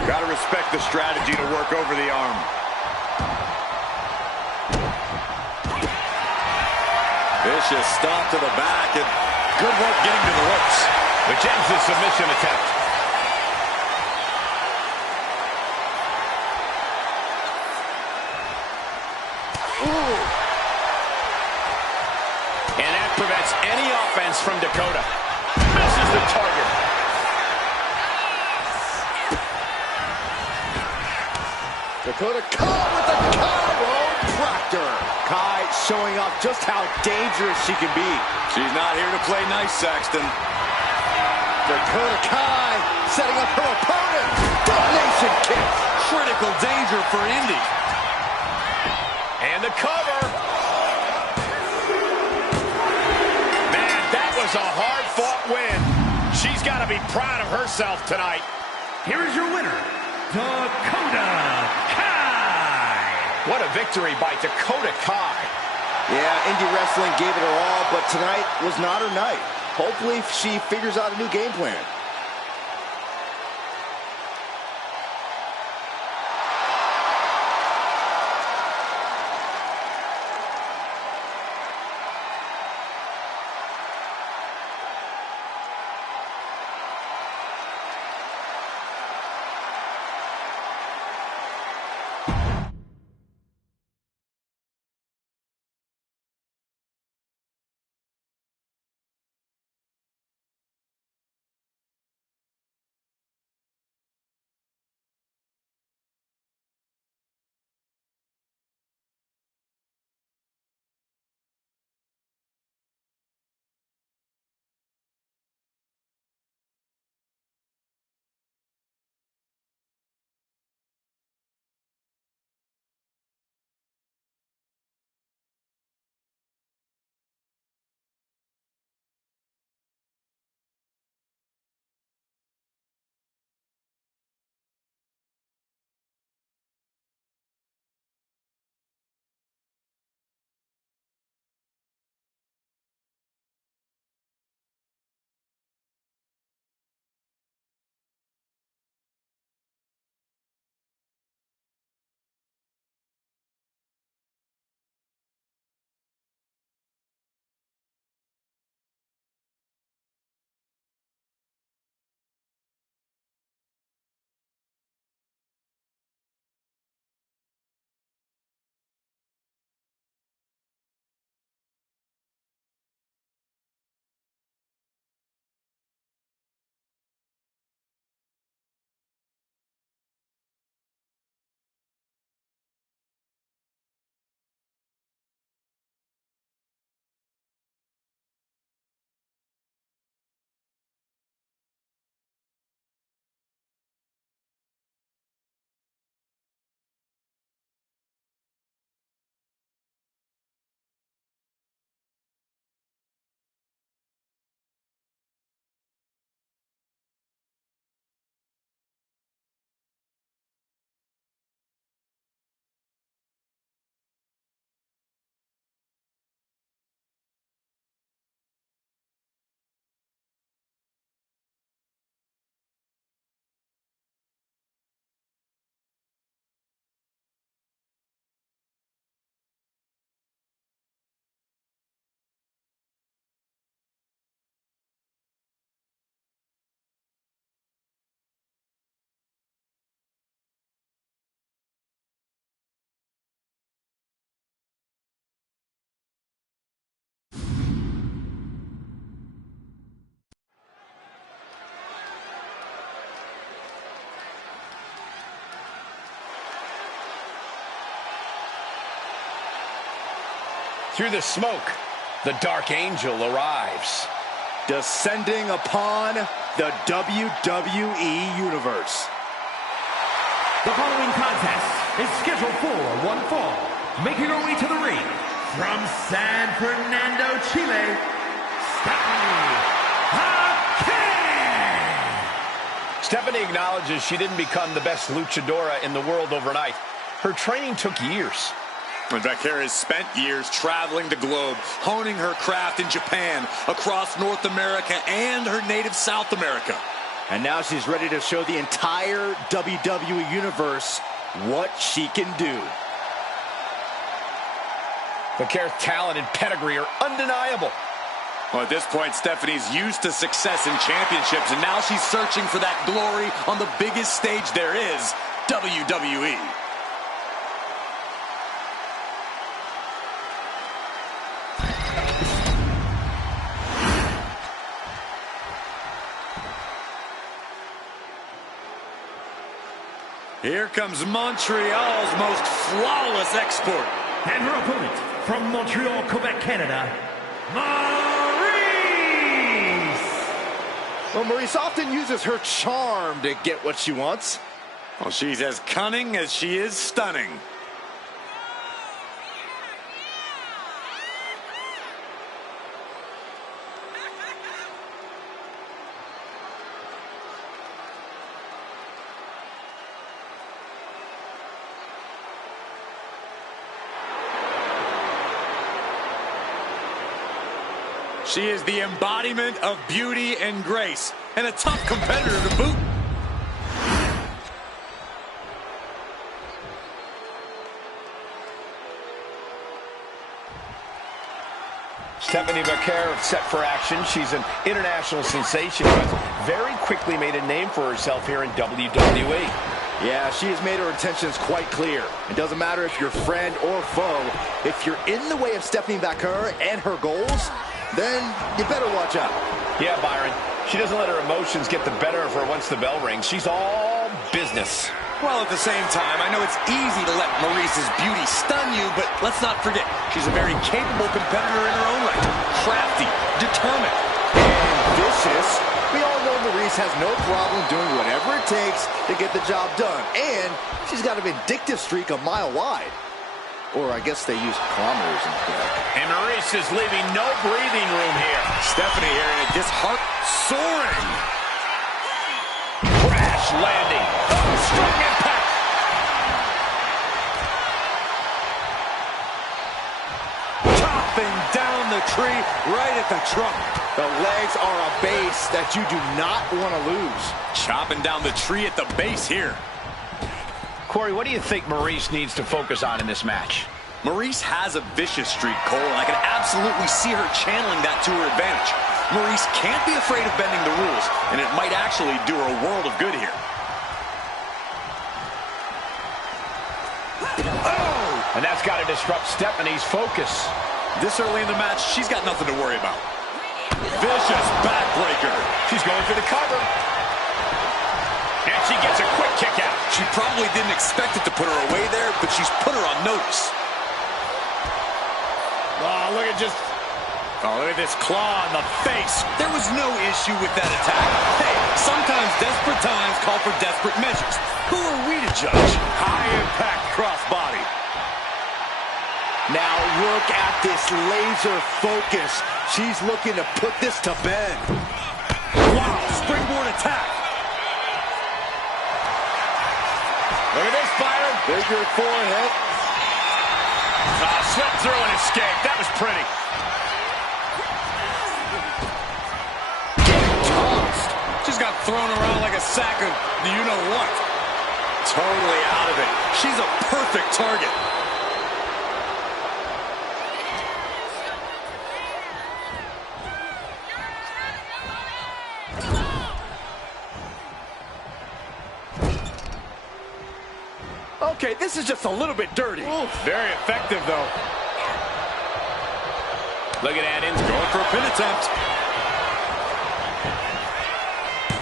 Gotta respect the strategy to work over the arm. Vicious stomp to the back, and good work getting to the ropes. Rejects the submission attempt. Ooh! And that prevents any offense from Dakota. Misses the target. Dakota Kai with the chiropractor. Kai showing off just how dangerous she can be. She's not here to play nice, Saxton. Dakota Kai setting up her opponent. Domination kick. Critical danger for Indy. And the cover. Man, that was a hard-fought win. She's got to be proud of herself tonight. Here is your winner, Dakota Kai. What a victory by Dakota Kai. Yeah, Indie Wrestling gave it her all, but tonight was not her night. Hopefully she figures out a new game plan. Through the smoke, the Dark Angel arrives. Descending upon the WWE Universe. The following contest is scheduled for one fall. Making her way to the ring from San Fernando, Chile, Stephanie Hackett. Stephanie acknowledges she didn't become the best luchadora in the world overnight. Her training took years. And Vaquera has spent years traveling the globe, honing her craft in Japan, across North America, and her native South America. And now she's ready to show the entire WWE Universe what she can do. Vaquera's talent and pedigree are undeniable. Well, at this point, Stephanie's used to success in championships, and now she's searching for that glory on the biggest stage there is, WWE. Here comes Montreal's most flawless export. And her opponent from Montreal, Quebec, Canada, Maurice! Well, Maurice often uses her charm to get what she wants. Well, she's as cunning as she is stunning. She is the embodiment of beauty and grace, and a tough competitor to boot. Stephanie Becerra set for action. She's an international sensation who has very quickly made a name for herself here in WWE. Yeah, she has made her intentions quite clear. It doesn't matter if you're friend or foe. If you're in the way of Stephanie Becerra and her goals, then you better watch out. Yeah, Byron. She doesn't let her emotions get the better of her once the bell rings. She's all business. Well, at the same time, I know it's easy to let Maryse's beauty stun you, but let's not forget, she's a very capable competitor in her own right. Crafty, determined, and vicious. We all know Maryse has no problem doing whatever it takes to get the job done. And she's got a vindictive streak a mile wide. Or I guess they use kilometers in Quebec. And Maryse is leaving no breathing room here. Stephanie here in a disheart soaring. Crash landing. Oh, strong impact. Chopping down the tree right at the trunk. The legs are a base that you do not want to lose. Chopping down the tree at the base here. Corey, what do you think Maryse needs to focus on in this match? Maryse has a vicious streak, Cole, and I can absolutely see her channeling that to her advantage. Maryse can't be afraid of bending the rules, and it might actually do her a world of good here. Oh! And that's got to disrupt Stephanie's focus. This early in the match, she's got nothing to worry about. Vicious backbreaker. She's going for the cover. And she gets a quick kick out. She probably didn't expect it to put her away there, but she's put her on notice. Oh, look at just... Oh, look at this claw on the face. There was no issue with that attack. Hey, sometimes desperate times call for desperate measures. Who are we to judge? High impact crossbody. Now look at this laser focus. She's looking to put this to bed. Wow, springboard attack. Look at this, Byron. Bigger forehead. Slipped through and escaped. That was pretty. Tossed. Just got thrown around like a sack of you-know-what. Totally out of it. She's a perfect target. Okay, this is just a little bit dirty. Ooh, very effective, though. Look at Addins Going for a pin attempt.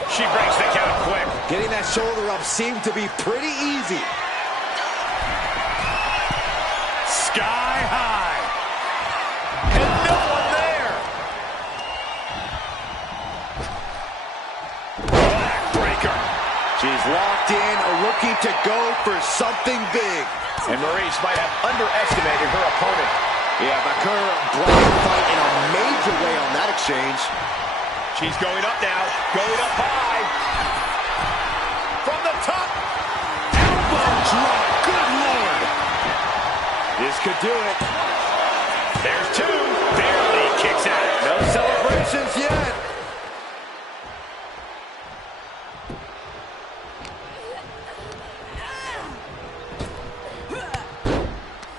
She breaks the count quick. Getting that shoulder up seemed to be pretty easy. Sky high. And no one there. Backbreaker. She's locked in, looking to go for something big. And Maryse might have underestimated her opponent. Yeah, Becerra brought the fight in a major way on that exchange. She's going up now. Going up high. From the top. Elbow drop. Good Lord. This could do it. There's two. Barely kicks out. No celebrations yet.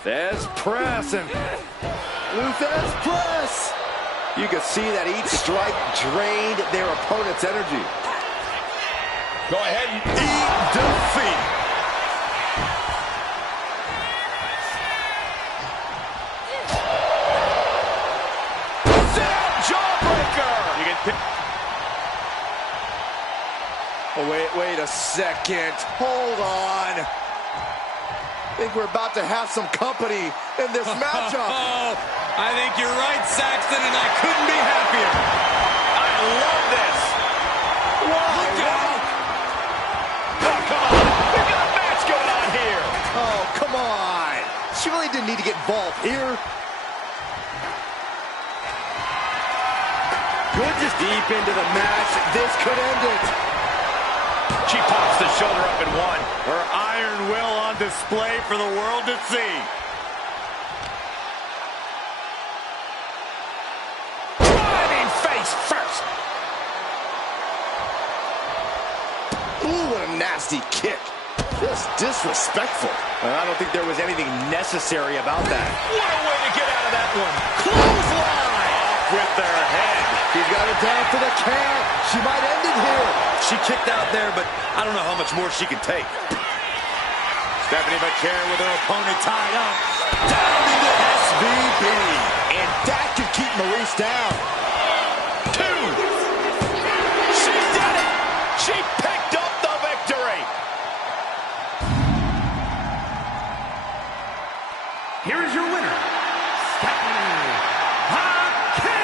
Fez press and Fez press. You can see that each strike drained their opponent's energy. Go ahead and eat defeat. Down jawbreaker. You can pick. Oh, wait a second. Hold on. I think we're about to have some company in this matchup. I think you're right, Saxton, and I couldn't be happier. I love this. Look out. Oh, come on. We've got a match going on here. Oh, come on. She really didn't need to get involved here. Good, just deep into the match. This could end it. She pops the shoulder up and one. Her iron will on display for the world to see. Drive nasty kick. Just disrespectful. I don't think there was anything necessary about that. What a way to get out of that one. Clothesline! Off with their head. He's got it down for the count. She might end it here. She kicked out there, but I don't know how much more she could take. Stephanie McCare with her opponent tied up. Down into SVB. And that could keep Maurice down. 2. She did it. She picked up the victory. Here is your winner, Stephanie McCare.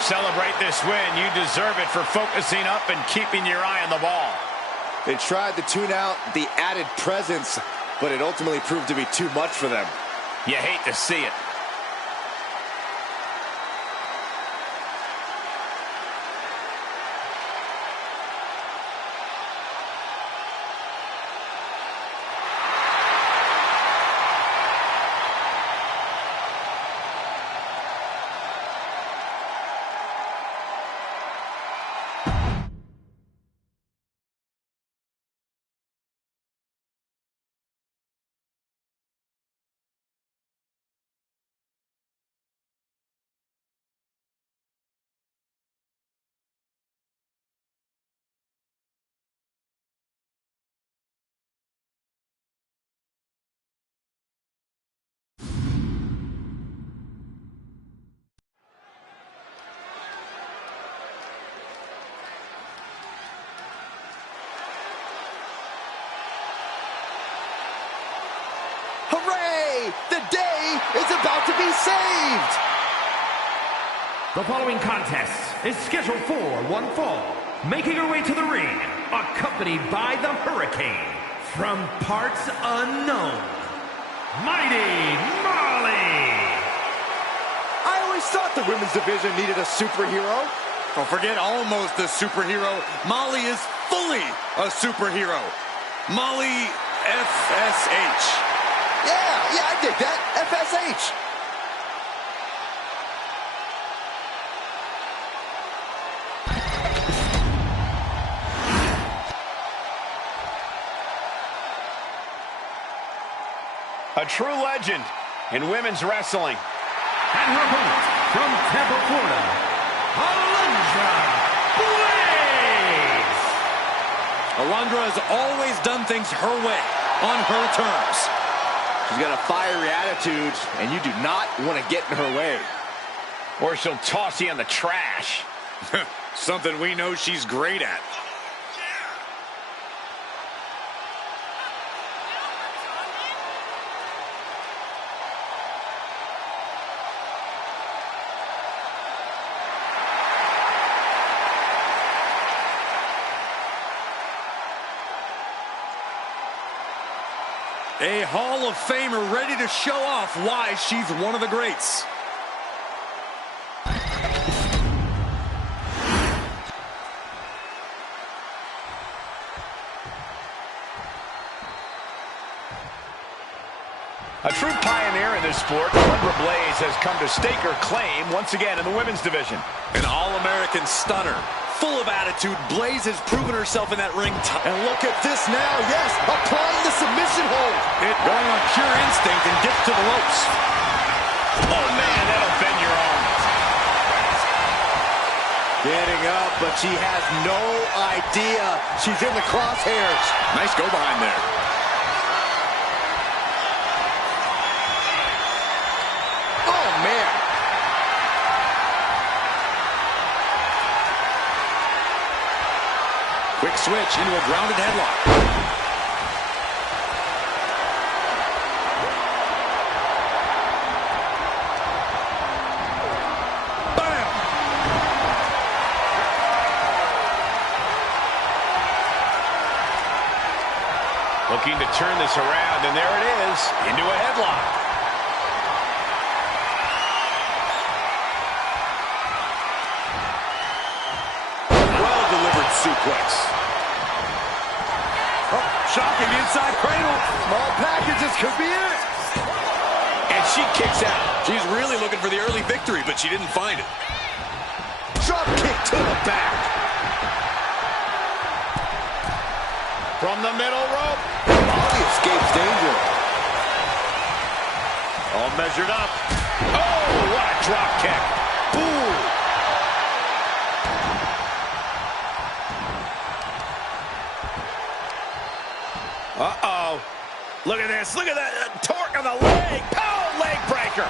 Celebrate this win. You deserve it for focusing up and keeping your eye on the ball. They tried to tune out the added presence, but it ultimately proved to be too much for them. You hate to see it. Hooray! The day is about to be saved! The following contest is scheduled for one fall. Making her way to the ring, accompanied by the Hurricane, from parts unknown, Mighty Molly. I always thought the women's division needed a superhero. Don't forget, almost a superhero. Molly is fully a superhero. Molly FSH. Yeah, I dig that. FSH. A true legend in women's wrestling. And her opponent from Tampa, Florida, Alundra Blaze. Alundra has always done things her way, on her terms. She's got a fiery attitude, and you do not want to get in her way. Or she'll toss you in the trash. Something we know she's great at. A Hall of Famer ready to show off why she's one of the greats. A true pioneer in this sport, Alundra Blaze has come to stake her claim once again in the women's division. An All-American stunner. Full of attitude, Blaze has proven herself in that ring. And look at this now. Yes, applying the submission hold. It going on pure instinct and gets to the ropes. Oh, man, that'll bend your arm. Getting up, but she has no idea she's in the crosshairs. Nice go behind there. Oh, man. Quick switch into a grounded headlock. Bam! Looking to turn this around, and there it is, into a headlock. Well-delivered suplex. Oh, shocking inside cradle. Small packages could be it. And she kicks out. She's really looking for the early victory, but she didn't find it. Drop kick to the back. the middle rope. Molly escapes danger. All measured up. Oh, what a drop kick. Ooh. Uh-oh. Look at this. Look at that torque on the leg. Pound leg breaker.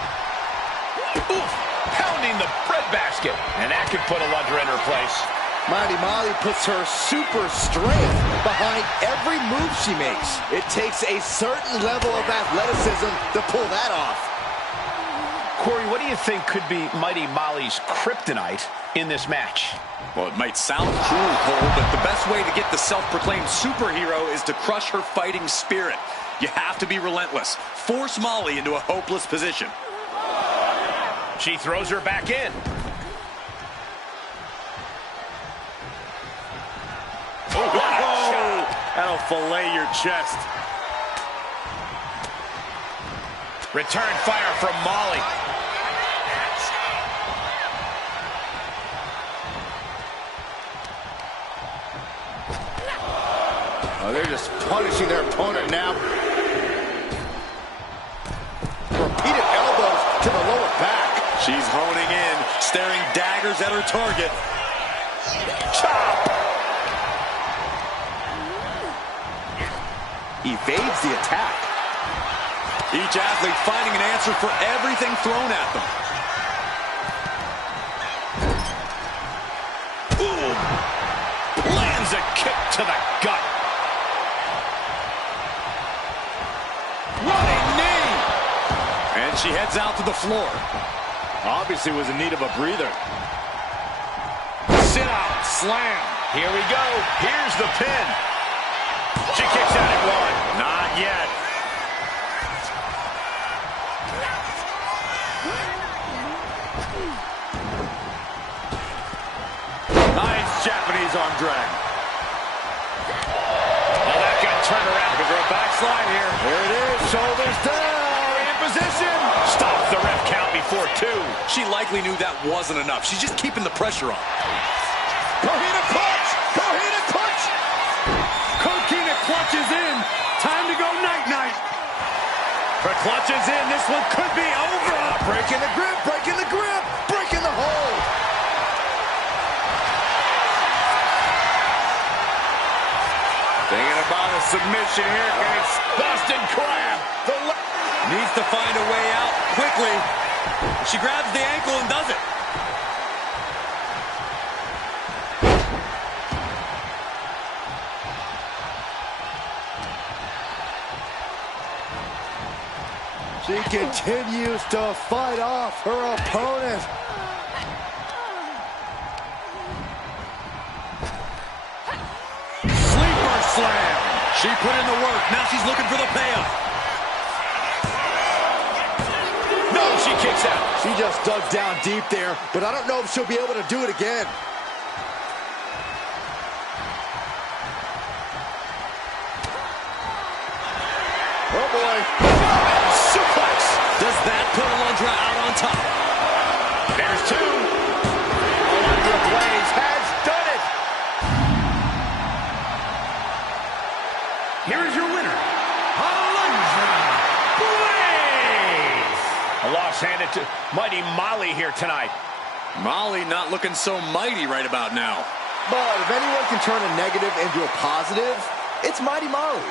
Oof. Pounding the breadbasket. And that could put a Ludra in her place. Mighty Molly puts her super strength behind every move she makes. It takes a certain level of athleticism to pull that off. Corey, what do you think could be Mighty Molly's kryptonite in this match? Well, it might sound cruel, Cole, but the best way to get the self-proclaimed superhero is to crush her fighting spirit. You have to be relentless. Force Molly into a hopeless position. She throws her back in. Oh, that'll fillet your chest. Return fire from Molly. Oh, they're just punishing their opponent now. Repeated elbows to the lower back. She's honing in, staring daggers at her target. Chop! Evades the attack. Each athlete finding an answer for everything thrown at them. Boom! Lands a kick to the gut. Running knee! And she heads out to the floor. Obviously was in need of a breather. Sit out, slam. Here we go. Here's the pin. She kicks out at one. Not yet. Nice Japanese arm drag. Oh, that got turned around. Looking for a backslide here. There it is. Shoulders down. In position. Stops the ref count before two. She likely knew that wasn't enough. She's just keeping the pressure on. Kohina clutch. Kohina clutch. Kohina clutches in. Time to go night-night. Her clutch is in. This one could be over. Breaking the grip. Breaking the grip. Breaking the hold. Thinking about a submission here, guys. Boston Crab. Needs to find a way out quickly. She grabs the ankle and does it. She continues to fight off her opponent. Sleeper slam. She put in the work. Now she's looking for the payoff. No, she kicks out. She just dug down deep there, but I don't know if she'll be able to do it again. Oh, boy. Suplex. Does that put Alundra out on top? There's two. Alundra Blaze has done it. Here is your winner, Alundra Blaze. A loss handed to Mighty Molly here tonight. Molly not looking so mighty right about now. But if anyone can turn a negative into a positive, it's Mighty Molly.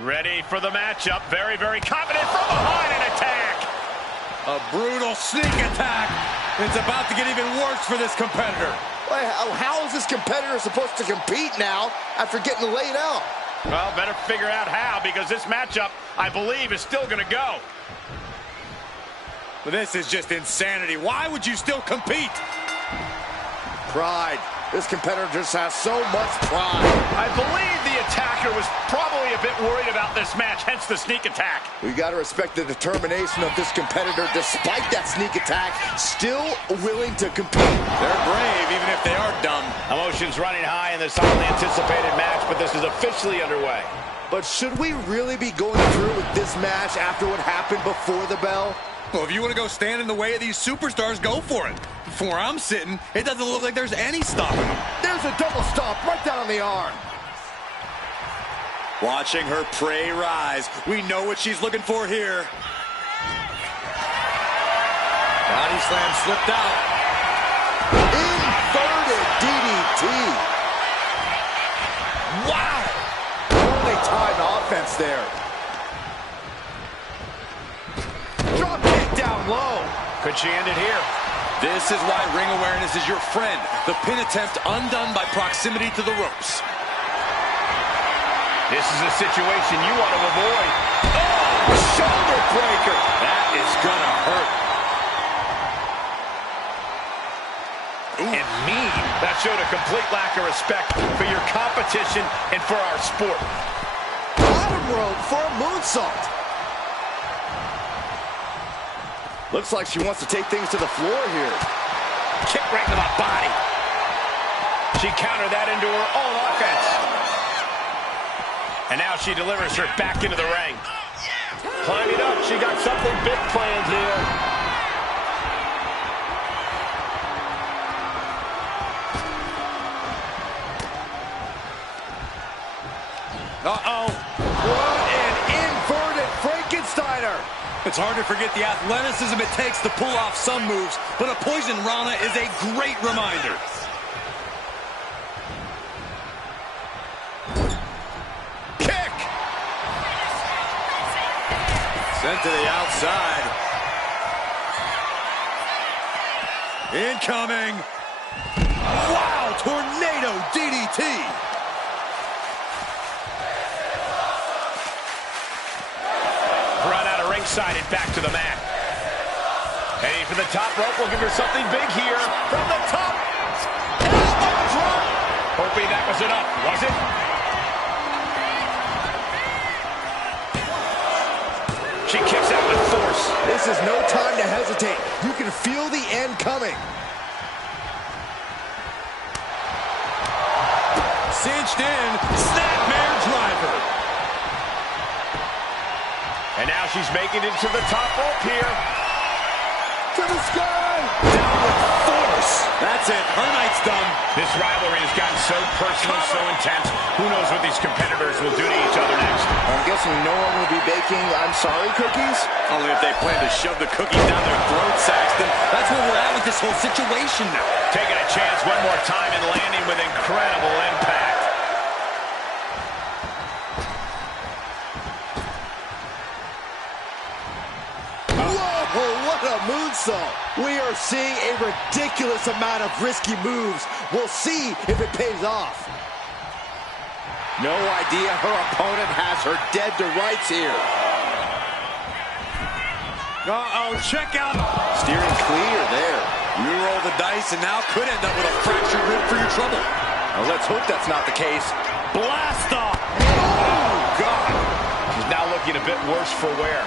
Ready for the matchup. Very, very confident from behind an attack. A brutal sneak attack. It's about to get even worse for this competitor. How is this competitor supposed to compete now after getting laid out? Well, better figure out how, because this matchup, I believe, is still going to go. This is just insanity. Why would you still compete? Pride. This competitor just has so much pride. I believe the attacker was probably a bit worried about this match, hence the sneak attack. We got to respect the determination of this competitor, despite that sneak attack, still willing to compete. They're brave, even if they are dumb. Emotions running high in this highly anticipated match, but this is officially underway. But should we really be going through with this match after what happened before the bell? Well, if you want to go stand in the way of these superstars, go for it. From where I'm sitting, it doesn't look like there's any stopping them. There's a double stomp right down on the arm. Watching her prey rise. We know what she's looking for here. Body slam slipped out. Inverted DDT. Wow. Only time offense there. Drop kick down low. Could she end it here? This is why ring awareness is your friend. The pin attempt undone by proximity to the ropes. This is a situation you want to avoid. Oh, shoulder breaker. That is gonna hurt. Ooh. And mean. That showed a complete lack of respect for your competition and for our sport. Bottom rope for a moonsault. Looks like she wants to take things to the floor here. Kick right to the body. She countered that into her own offense. And now she delivers her back into the ring. Climbing up, she got something big planned here. Uh-oh. What an inverted Frankensteiner. It's hard to forget the athleticism it takes to pull off some moves, but a poison Rana is a great reminder. Kick! Sent to the outside. Incoming. Wow, tornado DDT. Ringside and back to the mat. Heading for the top rope, looking for something big here. From the top. Elbow drop. Hoping that was enough. Was it? She kicks out with force. This is no time to hesitate. You can feel the end coming. Cinched in. Snapmare driver. And now she's making it to the top rope here. To the sky! Down with force. That's it. Her night's done. This rivalry has gotten so personal, so intense. Who knows what these competitors will do to each other next? I'm guessing no one will be baking I'm sorry cookies? Only if they plan to shove the cookies down their throat, Saxton. That's where we're at with this whole situation now. Taking a chance one more time and landing with incredible impact. Moonsault. We are seeing a ridiculous amount of risky moves. We'll see if it pays off. No idea her opponent has her dead to rights here. Uh-oh, check out. Steering clear there. You roll the dice and now could end up with a fractured rib for your trouble. Well, let's hope that's not the case. Blast off. Oh, God. She's now looking a bit worse for wear.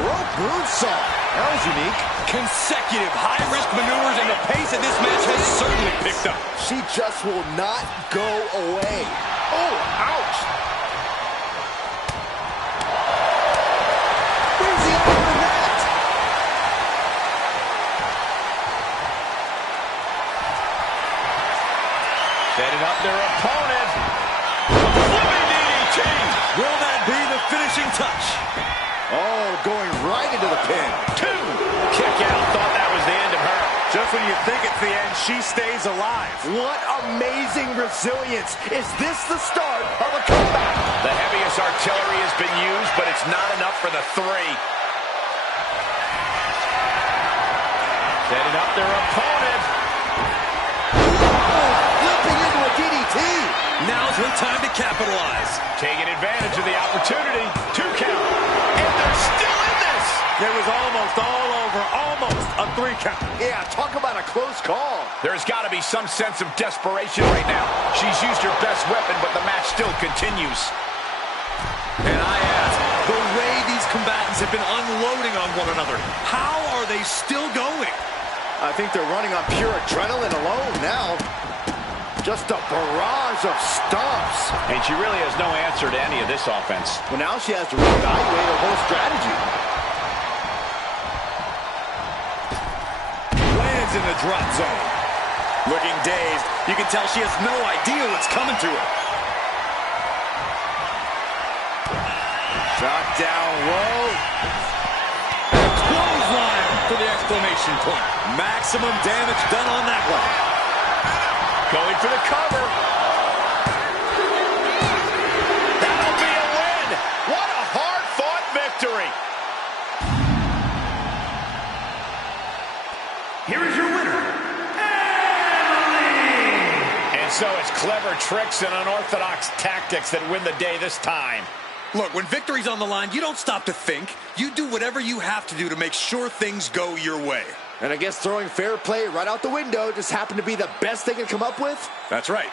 Rope moonsault. That was unique. Consecutive high-risk maneuvers, and the pace of this match has certainly picked up. She just will not go away. Oh, ouch. Where's the other than that? Setting up their opponent. Flipping DDT. Will that be the finishing touch? Oh, going right into the pin. Two. Kick out. Thought that was the end of her. Just when you think it's the end, she stays alive. What amazing resilience. Is this the start of a comeback? The has been used, but it's not enough for the 3. Setting up their opponent. Flipping into a DDT. Now's her time to capitalize. Taking advantage of the opportunity. 2 count. And they're still in this. It was almost all over. Almost a 3 count. Yeah, talk about a close call. There's got to be some sense of desperation right now. She's used her best weapon, but the match still continues. And I ask, the way these combatants have been unloading on one another, how are they still going? I think they're running on pure adrenaline alone now. Just a barrage of stomps. And she really has no answer to any of this offense. Well, now she has to reevaluate her whole strategy. Lands in the drop zone. Looking dazed, you can tell she has no idea what's coming to her. Drop down low. Clothesline for the exclamation point. Maximum damage done on that one. Going for the cover. That'll be a win. What a hard-fought victory. Here is your winner, And so it's clever tricks and unorthodox tactics that win the day this time. Look, when victory's on the line, you don't stop to think. You do whatever you have to do to make sure things go your way. And I guess throwing fair play right out the window just happened to be the best they could come up with. That's right.